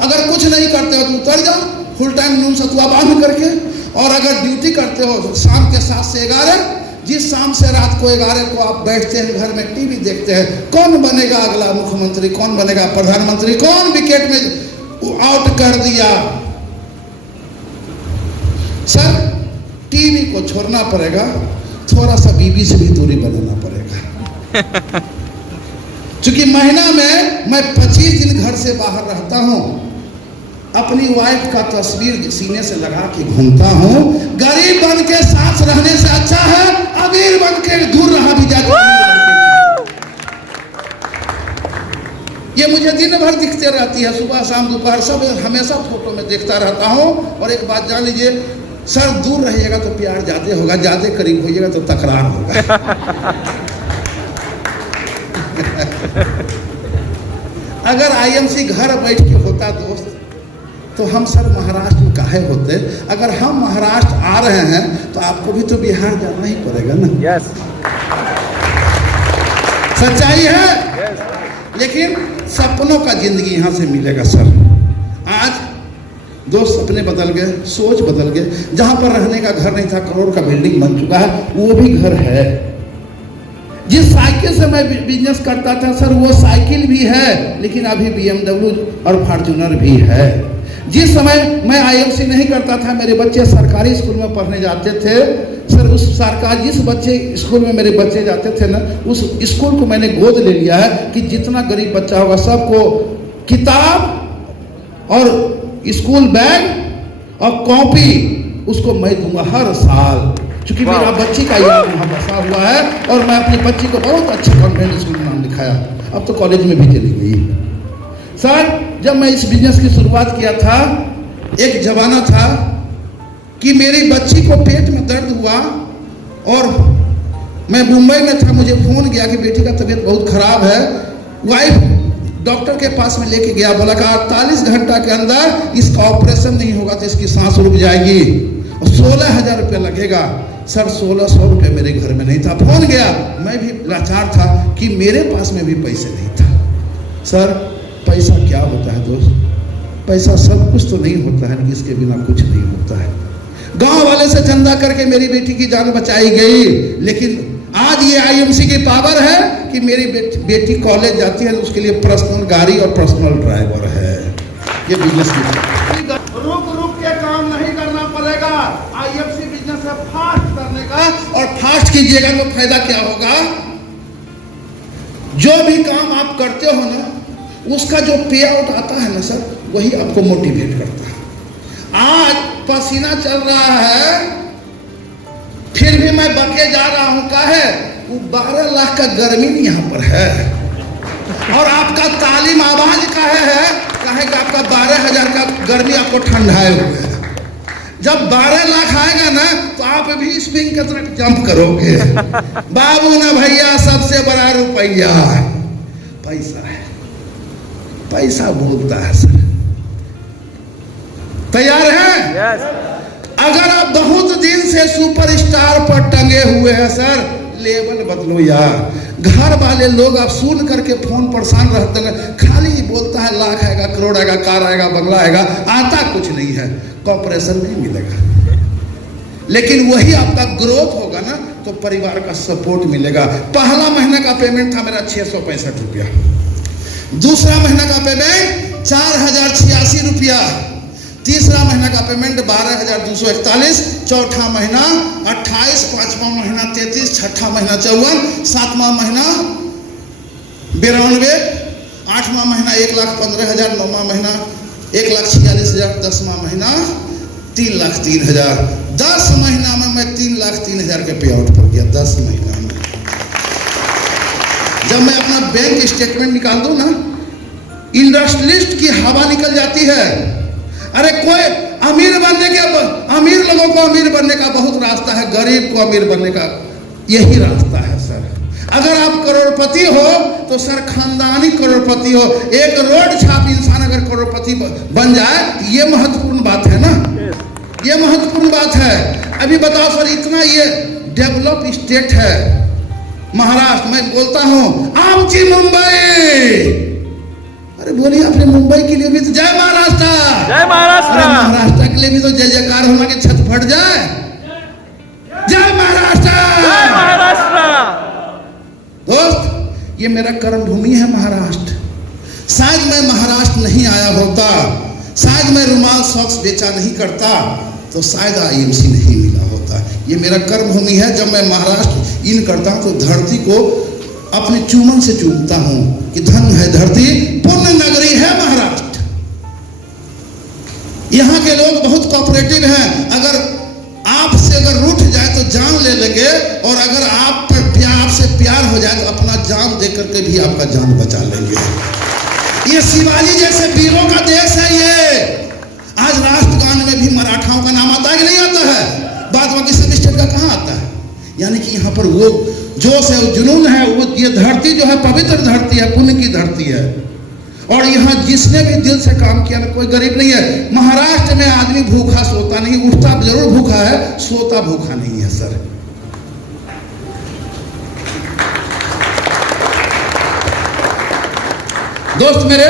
अगर कुछ नहीं करते हो तो उतर जाओ फुल टाइम नून सतुआ बांध करके। और अगर ड्यूटी करते हो तो शाम के 7 से 11, जिस शाम से रात को 11 को आप बैठते हैं घर में टीवी देखते हैं, कौन बनेगा अगला मुख्यमंत्री, कौन बनेगा प्रधानमंत्री, कौन विकेट में आउट कर दिया। सर टीवी को छोड़ना पड़ेगा, थोड़ा सा बीवी से भी दूरी बनाना पड़ेगा। क्योंकि महीना में मैं 25 दिन घर से बाहर रहता हूं, अपनी वाइफ का तस्वीर सीने से लगा के घूमता हूं। गरीब बन के साथ रहने से अच्छा है अमीर बन के दूर रहा भी जाता। ये मुझे दिन भर दिखते रहती है, सुबह शाम दोपहर सब हमेशा फोटो में देखता रहता हूं। और एक बात जान लीजिए सर, दूर रहिएगा तो प्यार ज्यादा होगा, ज्यादा करीब होइएगा तो तकरार होगा। अगर आईएमसी घर बैठ के होता दोस्त, तो हम सर महाराष्ट्र में काहे होते। अगर हम महाराष्ट्र आ रहे हैं तो आपको भी तो बिहार जाना ही पड़ेगा ना। यस, सच्चाई है। यस। लेकिन सपनों का जिंदगी यहां से मिलेगा सर। आज दोस्त सपने बदल गए, सोच बदल गए। जहां पर रहने का घर नहीं था, करोड़ का बिल्डिंग बन चुका है, वो भी घर है। जिस साइकिल से मैं बिजनेस करता था सर, वो साइकिल भी है, लेकिन अभी BMW और फॉर्च्यूनर भी है। जिस समय मैं आईएमसी नहीं करता था, मेरे बच्चे सरकारी स्कूल में पढ़ने जाते थे सर। उस सरकार जिस बच्चे स्कूल में मेरे बच्चे जाते थे ना, उस स्कूल को मैंने गोद ले लिया है कि जितना गरीब बच्चा होगा सबको किताब और स्कूल बैग और कॉपी उसको मैं दूंगा हर साल। क्योंकि मेरा बच्ची का याद वहाँ बसा हुआ है और मैं अपनी बच्ची को बहुत अच्छे कॉन्वेंट स्कूल में नाम लिखाया। अब तो कॉलेज में भी चली गई। सर जब मैं इस बिजनेस की शुरुआत किया था, एक जमाना था कि मेरी बच्ची को पेट में दर्द हुआ और मैं मुंबई में था। मुझे फोन गया कि बेटी का तबीयत बहुत खराब है। वाइफ डॉक्टर के पास में लेके गया, बोला कि 48 घंटा के अंदर इसका ऑपरेशन नहीं होगा तो इसकी सांस रुक जाएगी और 16,000 रुपये लगेगा। सर 1600 रुपये मेरे घर में नहीं था। फोन गया, मैं भी लाचार था कि मेरे पास में भी पैसे नहीं था। सर पैसा क्या होता है दोस्त? पैसा सब कुछ तो नहीं होता है, इसके बिना कुछ नहीं होता है। गांव वाले से चंदा करके मेरी बेटी की जान बचाई गई। लेकिन आज ये आईएमसी की पावर है कि मेरी बेटी कॉलेज जाती है तो उसके लिए पर्सनल गाड़ी और पर्सनल ड्राइवर है। ये बिजनेस रुक रुक के काम नहीं करना पड़ेगा। आईएमसी बिजनेस है फास्ट करने का, और फास्ट कीजिएगा तो फायदा क्या होगा? जो भी काम आप करते हो ना, उसका जो पे आउट आता है ना सर, वही आपको मोटिवेट करता है। आज पसीना चल रहा है, फिर भी मैं बके जा रहा हूं। का है वो 12 लाख का गर्मी यहाँ पर है, और आपका तालीम आवाज का है कि आपका 12,000 का गर्मी आपको ठंडाए हुए है। जब 12 लाख आएगा ना तो आप भी स्प्रिंग की तरफ जंप करोगे। बाबू ना भैया, सबसे बड़ा रुपया पैसा है। पैसा बोलता है सर। तैयार है? यस। अगर आप बहुत दिन से सुपरस्टार पर टंगे हुए हैं सर, लेवल बदलो यार। घर वाले लोग आप सुन करके फोन परेशान रहते हैं, खाली बोलता है लाख आएगा, करोड़ आएगा, कार आएगा, बंगला आएगा, आता कुछ नहीं है, कॉर्पोरेशन नहीं मिलेगा। लेकिन वही आपका ग्रोथ होगा ना तो परिवार का सपोर्ट मिलेगा। पहला महीने का पेमेंट था मेरा 665 रुपया, दूसरा महीना का पेमेंट 4086 रुपया, तीसरा महीना का पेमेंट 12241, चौथा महीना 28, पांचवा महीना 33, छठा महीना 54, सातवां महीना 92, आठवां महीना 1,15,000, नौवां महीना 1,46,000, 10वां महीना 3,03,000। 10 महीना में मैं 3,03,000 के पे आउट पर गया। 10 महीना में जब मैं अपना बैंक स्टेटमेंट निकाल दूं ना, इंडस्ट्रियलिस्ट की हवा निकल जाती है। अरे कोई अमीर बनने के, अमीर लोगों को अमीर बनने का बहुत रास्ता है, गरीब को अमीर बनने का यही रास्ता है सर। अगर आप करोड़पति हो तो सर खानदानी करोड़पति हो। एक रोड छाप इंसान अगर करोड़पति बन जाए, ये महत्वपूर्ण बात है ना, ये महत्वपूर्ण बात है। अभी बताओ सर, इतना ये डेवलप स्टेट है महाराष्ट्र। मैं बोलता हूं आमची मुंबई, अरे बोलिए अपने मुंबई के लिए भी तो जय महाराष्ट्र, जय महाराष्ट्र। महाराष्ट्र के लिए भी तो जय जयकार होना कि छत फट जाए। जय महाराष्ट्र, जय महाराष्ट्र। दोस्त, ये मेरा कर्म भूमि है महाराष्ट्र। शायद मैं महाराष्ट्र नहीं आया होता, शायद मैं रुमाल सॉक्स बेचा नहीं करता, तो शायद आईएमसी नहीं मिला होता। ये मेरा कर्म भूमि है। जब मैं महाराष्ट्र इन करता हूं तो धरती को अपने चुमन से चूमता हूं कि धन है धरती, पुण्य नगरी है महाराष्ट्र। यहां के लोग बहुत कोऑपरेटिव हैं। अगर आपसे अगर रूठ जाए तो जान ले लेंगे, और अगर आप पर आपसे प्यार हो जाए तो अपना जान दे करके भी आपका जान बचा लेंगे। ये शिवाजी जैसे वीरों का देश है ये। आज राष्ट्रगान में भी मराठाओं का नाम आता है कि नहीं आता है? बात बाकी सब स्टेट का कहां आता है? यानी कि यहाँ पर वो जोश है, वो जुनून है, वो ये धरती जो है पवित्र धरती है, पुण्य की धरती है। और यहाँ जिसने भी दिल से काम किया ना, कोई गरीब नहीं है। महाराष्ट्र में आदमी भूखा सोता नहीं, उठता जरूर भूखा है, सोता भूखा नहीं है सर। दोस्त मेरे,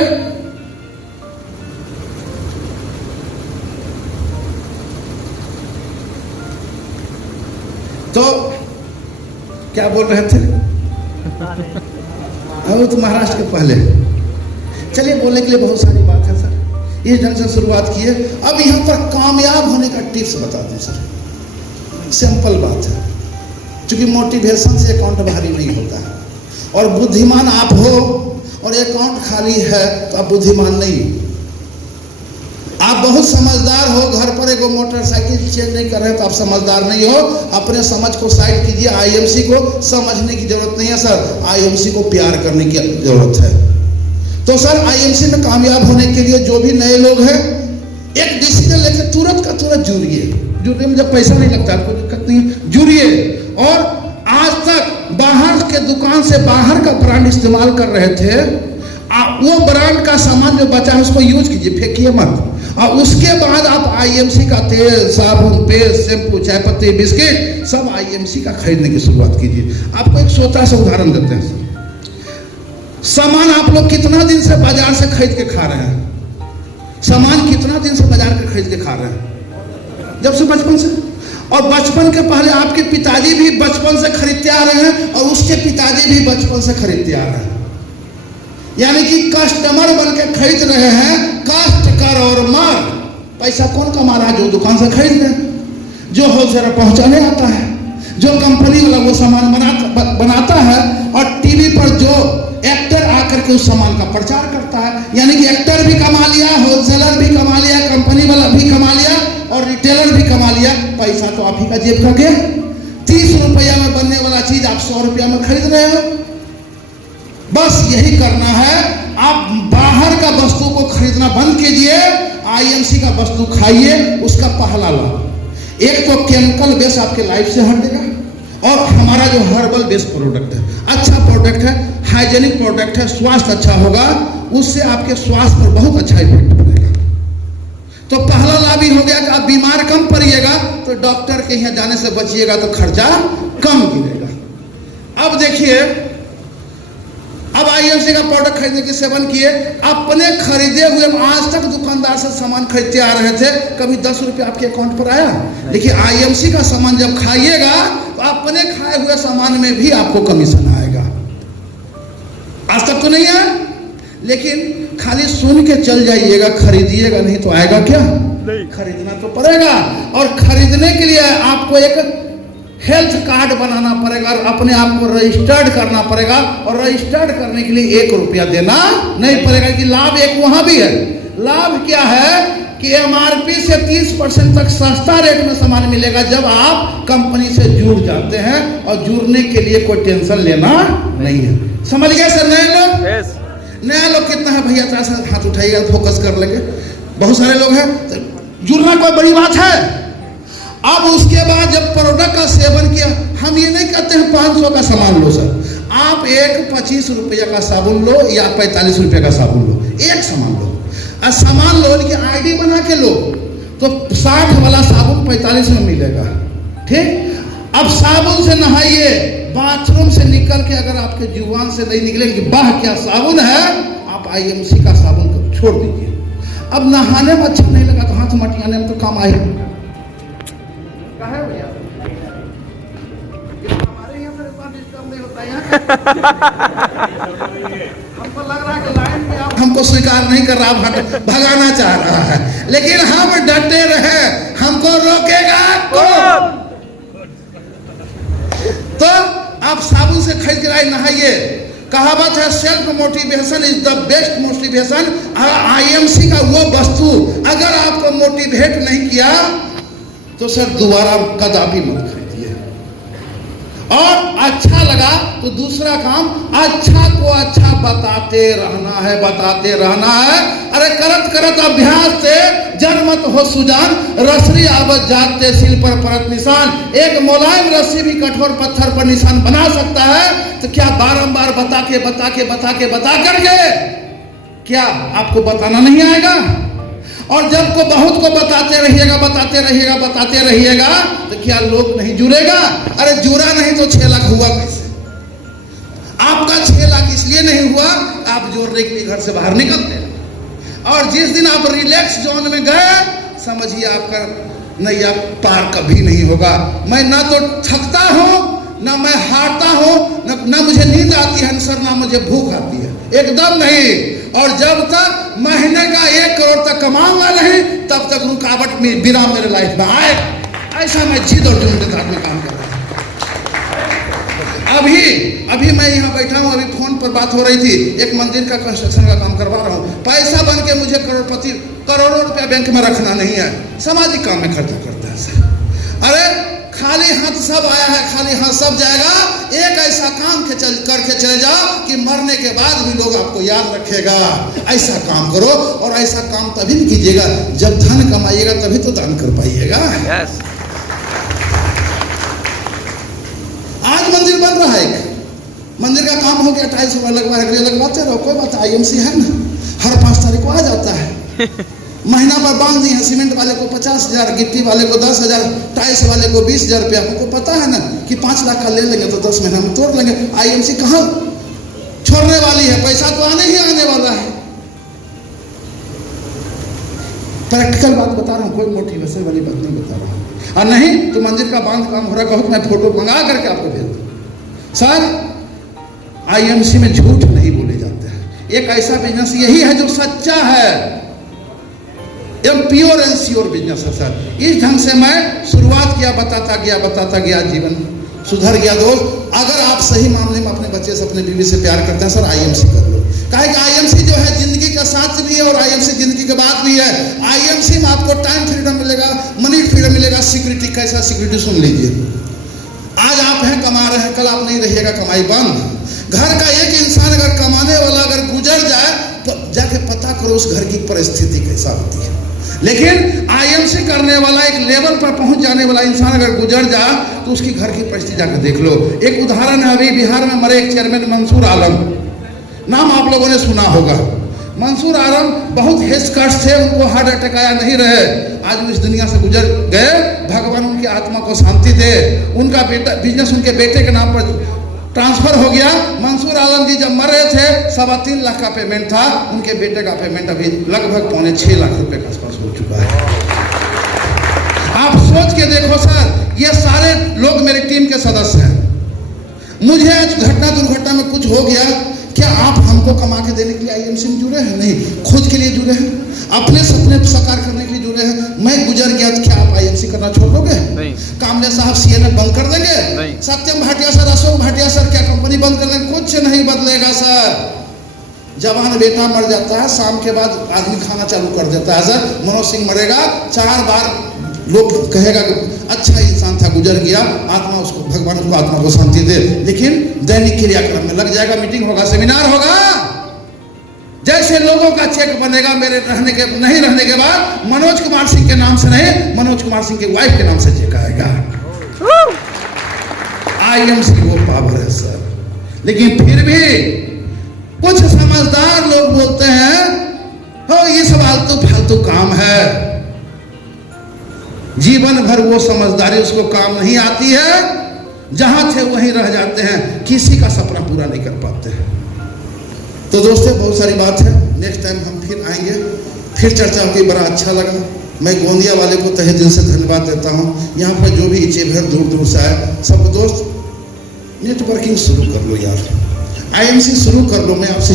तो क्या बोल रहे थे? अब तो महाराष्ट्र के पहले चलिए, बोलने के लिए बहुत सारी बात है सर। इस ढंग से शुरुआत की है। अब यहाँ पर कामयाब होने का टिप्स बता दूं सर। सिंपल बात है, क्योंकि मोटिवेशन से अकाउंट भारी नहीं होता है। और बुद्धिमान आप हो और अकाउंट खाली है तो आप बुद्धिमान नहीं। आप बहुत समझदार हो, घर पर एक मोटरसाइकिल चेंज नहीं कर रहे तो आप समझदार नहीं हो। अपने समझ को साइड कीजिए। आईएमसी को समझने की जरूरत नहीं है सर, आईएमसी को प्यार करने की जरूरत है। तो सर आईएमसी में कामयाब होने के लिए जो भी नए लोग हैं, एक डिसीजन लेकर तुरंत का तुरंत जुड़िए। जुड़ने में जब पैसा नहीं लगता, कोई दिक्कत नहीं, जुड़िए। और आज तक बाहर के दुकान से बाहर का ब्रांड इस्तेमाल कर रहे थे, वो ब्रांड का सामान जो बचा है उसको यूज कीजिए, फेंकिए मत। और उसके बाद आप आईएमसी का तेल, साबुन, पेस्ट, शैम्पू, चाय पत्ती, बिस्किट सब आईएमसी का खरीदने की शुरुआत कीजिए। आपको एक छोटा सा उदाहरण देते हैं। सामान आप लोग कितना दिन से बाजार से खरीद के खा रहे हैं? सामान कितना दिन से बाजार के खरीद के खा रहे हैं? जब से बचपन से। और बचपन के पहले आपके पिताजी भी बचपन से खरीदते आ रहे हैं, और उसके पिताजी भी बचपन से खरीदते आ रहे हैं। यानी कि कस्टमर बन के खरीद रहे हैं। कास्ट कर और मार, पैसा कौन कमा रहा है? जो दुकान से खरीद रहे हैं, जो होलसेलर पहुंचाने आता है, जो कंपनी वाला वो सामान बनाता है, और टीवी पर जो एक्टर आकर के उस सामान का प्रचार करता है। यानी कि एक्टर भी कमा लिया, होलसेलर भी कमा लिया, कंपनी वाला भी कमा लिया, और रिटेलर भी कमा लिया। पैसा तो आप ही का जेब का गया। 30 रुपया में बनने वाला चीज आप 100 रुपया में खरीद रहे हो। बस यही करना है। आप बाहर का वस्तु को खरीदना बंद कीजिए, आईएमसी का वस्तु खाइए। उसका पहला लाभ, एक तो केमिकल बेस आपके लाइफ से हटेगा, और हमारा जो हर्बल बेस प्रोडक्ट है, अच्छा प्रोडक्ट है, हाइजेनिक प्रोडक्ट है, स्वास्थ्य अच्छा होगा, उससे आपके स्वास्थ्य पर बहुत अच्छा इफेक्ट पड़ेगा। तो पहला लाभ ही हो गया कि आप बीमार कम पड़िएगा, तो डॉक्टर के यहाँ जाने से बचिएगा, तो खर्चा कम गिरेगा। अब देखिए, अब आईएमसी का प्रोडक्ट खरीदने की सेवन किए, अपने खरीदे हुए आज तक दुकानदार से सामान खरीदते आ रहे थे, कभी 10 रुपये आपके अकाउंट पर आया? देखिए आईएमसी का सामान जब खाइएगा तो अपने खाए हुए सामान में भी आपको कमीशन आएगा। आज तक तो नहीं आया, लेकिन खाली सुन के चल जाइएगा, खरीदिएगा नहीं तो आएगा क्या? खरीदना तो पड़ेगा, और खरीदने के लिए आपको एक हेल्थ कार्ड बनाना पड़ेगा और अपने आप को रजिस्टर्ड करना पड़ेगा, और रजिस्टर्ड करने के लिए 1 रुपया देना नहीं पड़ेगा। कि लाभ एक वहां भी है। लाभ क्या है कि एमआरपी से 30% तक सस्ता रेट में सामान मिलेगा जब आप कंपनी से जुड़ जाते हैं, और जुड़ने के लिए कोई टेंशन लेना नहीं है। समझ गए सर? नए लोग, नया लोग कितना है भैया? तरह से हाथ उठाइएगा, फोकस कर लेंगे। बहुत सारे लोग हैं। जुड़ना कोई बड़ी बात है। अब उसके बाद जब प्रोडक्ट का सेवन किया, हम ये नहीं कहते हैं 500 का सामान लो सर, आप एक 25 रुपया का साबुन लो या 45 रुपये का साबुन लो, एक सामान लो, और सामान लो कि आईडी बना के लो, तो 60 वाला साबुन 45 में मिलेगा। ठीक? अब साबुन से नहाइए, बाथरूम से निकल के अगर आपके जुबान से नहीं निकले कि वाह क्या साबुन है, आप आईएमसी का साबुन को छोड़ दीजिए। अब नहाने में अच्छा नहीं लगा तो हाथ मटियाने में तो काम आएगा। हमारे यहाँ पर डिस्टर्ब नहीं होता है। हमको लग रहा है कि लाइन में आप हमको स्वीकार नहीं कर रहा, भगाना चाह रहा है, लेकिन हम डटे रहे, हमको रोकेगा कौन? तो आप साबुन से खरीद कर नहाइए। कहावत है self motivation is the best motivation. IMC का वो वस्तु अगर आपको मोटिवेट नहीं किया तो सर दोबारा कदापि मत खरीदिए। और अच्छा लगा तो दूसरा काम, अच्छा को अच्छा बताते रहना है, बताते रहना है। अरे करत करत अभ्यास से जड़ मत हो सुजान, रसरी आवत जाते सिल पर परत निशान। एक मुलायम रस्सी भी कठोर पत्थर पर निशान बना सकता है। तो क्या बारंबार बता करके क्या आपको बताना नहीं आएगा? और जब को बहुत को बताते रहिएगा तो क्या लोग नहीं जुड़ेगा? अरे जुड़ा नहीं तो 6 लाख हुआ कैसे? आपका 6 लाख इसलिए नहीं हुआ, आप जोड़ने के लिए घर से बाहर निकलते हैं, और जिस दिन आप रिलैक्स जोन में गए, समझिए आपका नैया पार कभी नहीं होगा। मैं ना तो थकता हूं, ना मैं हारता हूं, ना मुझे नींद आती है सर, ना मुझे भूख आती है, एकदम नहीं। और जब तक महीने का 1 करोड़ तक कमाऊंगा नहीं, तब तक रुकावट में विराम मेरे लाइफ में आए। ऐसा मैं जिद और जुनून के साथ में काम कर रहा हूं। अभी मैं यहाँ बैठा हूँ, अभी फोन पर बात हो रही थी, एक मंदिर का कंस्ट्रक्शन का काम करवा रहा हूँ। पैसा बन के मुझे करोड़ों रुपया बैंक में रखना नहीं है, सामाजिक काम में खर्चा करता है सर। अरे खाली हाथ सब आया है, खाली हाथ सब जाएगा। एक ऐसा काम करके चले जाओ कि मरने के बाद भी लोग आपको याद रखेगा। ऐसा काम करो, और ऐसा काम तभी भी कीजिएगा जब धन कमाइएगा, तभी तो दान कर पाइएगा। yes. आज मंदिर बन रहा है, मंदिर का काम हो गया, टाइल्स लगवाते रहो, कोई बात, आईएमसी है ना, हर 5 तारीख को आ जाता है। महीना पर बांध दिए हैं, सीमेंट वाले को 50,000, गिट्टी वाले को 10,000, टाइल्स वाले को 20,000 रुपया। हमको पता है ना कि 5 लाख का ले लेंगे तो 10 महीना में तोड़ लेंगे। आईएमसी कहाँ छोड़ने वाली है? पैसा तो आने वाला है। प्रैक्टिकल बात बता रहा हूँ, कोई मोटिवेशन वाली बात नहीं बता रहा हूँ। और नहीं तो मंदिर का बांध काम हो रहा, कहो मैं फोटो मंगा करके आपको भेज दूँ। सर आईएमसी में झूठ नहीं बोले जाते हैं। एक ऐसा बिजनेस यही है जो सच्चा है, प्योर एंड श्योर बिजनेस है सर। इस ढंग से मैं शुरुआत किया, बताता गया, जीवन सुधर गया। दोस्त अगर आप सही मामले में अपने बच्चे से, अपने बीवी से प्यार करते हैं सर, आईएमसी कर लो। काहे कि आईएमसी जो है जिंदगी का साथ भी है, और आईएमसी जिंदगी के बाद भी है। आईएमसी में आपको टाइम फ्रीडम मिलेगा, मनी फ्रीडम मिलेगा, सिक्योरिटी। कैसा सिक्योरिटी? सुन लीजिए, आज आप हैं, कमा रहे हैं, कल आप नहीं रहिएगा, कमाई बंद। घर का एक इंसान अगर कमाने वाला अगर गुजर जाए तो जाके पता करो उस घर की परिस्थिति कैसा होती है। लेकिन आईएमसी करने वाला, एक लेवल पर पहुंच जाने वाला इंसान अगर गुजर जाए तो उसकी घर की परिस्थिति जाकर देख लो। एक उदाहरण है, अभी बिहार में मरे एक चेयरमैन मंसूर आलम, नाम आप लोगों ने सुना होगा। मंसूर आलम बहुत हेस्कर्स थे, उनको हार्ट अटैक आया, नहीं रहे, आज वो इस दुनिया से गुजर गए। भगवान उनकी आत्मा को शांति दे। उनका बेटा बिजनेस उनके बेटे के नाम पर ट्रांसफर हो गया। मंसूर आलम जी जब मर रहे थे 3.25 लाख का पेमेंट था, उनके बेटे का पेमेंट अभी लगभग 5.25 लाख रुपए के आसपास हो चुका है। आप सोच के देखो सर, ये सारे लोग मेरी टीम के सदस्य हैं। मुझे आज घटना दुर्घटना में कुछ हो गया, क्या आप हमको कमा के देने के लिए आईएमसी में जुड़े हैं? नहीं, खुद के लिए जुड़े हैं, अपने सपने साकार करने के लिए जुड़े हैं। मैं गुजर गया तो क्या आप आईएमसी करना छोड़ दोगे? नहीं। कामले साहब सीएनए बंद कर देंगे? नहीं। सत्यम भाटिया सर, अशोक भाटिया सर क्या कंपनी बंद कर देंगे? कुछ नहीं बदलेगा सर। जवान बेटा मर जाता है, शाम के बाद आदमी खाना चालू कर देता है सर। मनोज सिंह मरेगा, 4 बार लोग कहेगा कि अच्छा इंसान था, गुजर गया, आत्मा उसको, भगवान उसको आत्मा को शांति दे। लेकिन दैनिक क्रियाक्रम में लग जाएगा, मीटिंग होगा, सेमिनार होगा। जैसे लोगों का चेक बनेगा मेरे रहने के नहीं रहने के बाद, मनोज कुमार सिंह के नाम से नहीं, मनोज कुमार सिंह के वाइफ के नाम से चेक आएगा। आईएमसी वो पावर है सर। लेकिन फिर भी कुछ समझदार लोग बोलते हैं हो ये सब आलतू फालतू काम है। जीवन भर वो समझदारी उसको काम नहीं आती है, जहां थे वहीं रह जाते हैं, किसी का सपना पूरा नहीं कर पाते हैं। तो दोस्तों बहुत सारी बात है, नेक्स्ट टाइम हम फिर आएंगे, फिर चर्चा होगी। बड़ा अच्छा लगा। मैं गोंदिया वाले को तहे दिल से धन्यवाद देता हूँ। यहाँ पर जो भी इचे भर दूर दूर से आए, सब दोस्त नेटवर्किंग शुरू कर लो यार, आईएमसी शुरू कर लो। मैं आपसे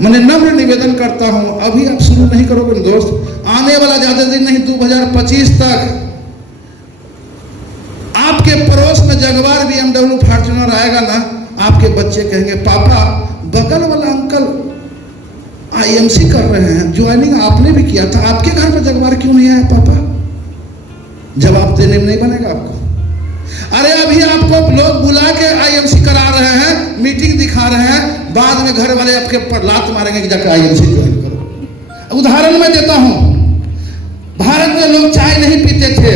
मैंने नम्र निवेदन करता हूं, अभी आप शुरू नहीं करोगे दोस्त, आने वाला ज्यादा दिन नहीं, 2025 तक आपके पड़ोस में जगवार BMW फॉर्च्यूनर आएगा ना, आपके बच्चे कहेंगे पापा बगल वाला अंकल आईएमसी कर रहे हैं, ज्वाइनिंग आपने भी किया था, आपके घर में जगवार क्यों नहीं आया पापा? जवाब देने में नहीं बनेगा आपको। अरे अभी आपको लोग बुला के आईएमसी करा रहे हैं, मीटिंग दिखा रहे हैं, बाद में घर वाले आपके पर लात मारेंगे कि जाकर आईएमसी ज्वाइन करो। उदाहरण मैं देता हूं, भारत में लोग चाय नहीं पीते थे,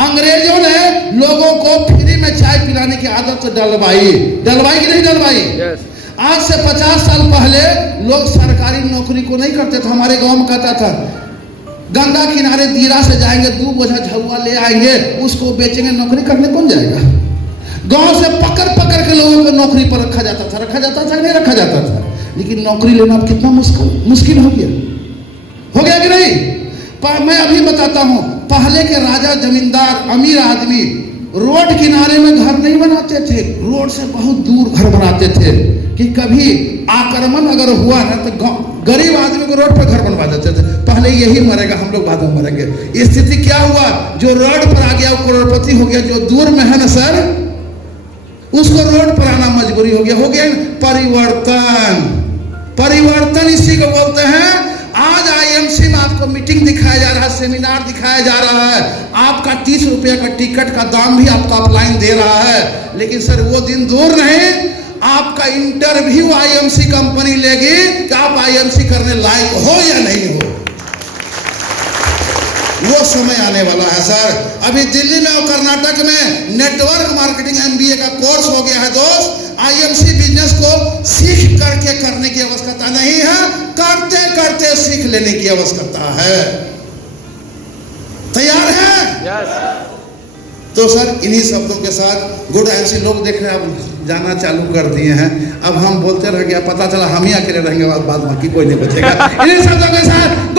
अंग्रेजों ने लोगों को फ्री में चाय पिलाने की आदत डलवाई कि नहीं डलवाई? आज से 50 साल पहले लोग सरकारी नौकरी को नहीं करते थे। हमारे गांव में कहता था गंगा किनारे दीरा से जाएंगे, 2 बोझा झुआ ले आएंगे, उसको बेचेंगे, नौकरी करने कौन जाएगा? गांव से पकड़ पकड़ के लोगों को नौकरी पर रखा जाता था नहीं रखा जाता था। लेकिन नौकरी लेना अब कितना मुश्किल हो गया कि नहीं? मैं अभी बताता हूं, पहले के राजा जमींदार अमीर आदमी रोड किनारे में घर नहीं बनाते थे, रोड से बहुत दूर घर बनाते थे कि कभी आक्रमण अगर हुआ ना तो गरीब आदमी को रोड पर घर बनवा देते थे। पहले यही मरेगा, हम लोग बाद में मरेंगे। स्थिति क्या हुआ? जो रोड पर आ गया वो करोड़पति हो गया, जो दूर में है ना सर उसको रोड पर आना मजबूरी हो गया परिवर्तन इसी को बोलते हैं। आज आईएमसी में आपको मीटिंग दिखाया जा रहा है, सेमिनार दिखाया जा रहा है, आपका 30 रुपये का टिकट का दाम भी आपको ऑफलाइन दे रहा है। लेकिन सर वो दिन दूर नहीं, आपका इंटरव्यू आईएमसी कंपनी लेगी कि आप आईएमसी करने लायक हो या नहीं हो। वो समय आने वाला है सर। अभी दिल्ली में और कर्नाटक में नेटवर्क मार्केटिंग MBA का कोर्स हो गया है दोस्त। आईएमसी बिजनेस को सीख करके करने की आवश्यकता नहीं है, करते करते सीख लेने की आवश्यकता है। तैयार है? यस। तो सर इन्हीं शब्दों के साथ गुड आईएमसी लोग देख रहे हैं, अब जाना चालू कर दिए हैं। अब हम बोलते रह गया, पता चला हम ही अकेले रहेंगे, बाद बाकी कोई नहीं बचेगा। इन्हीं शब्दों के साथ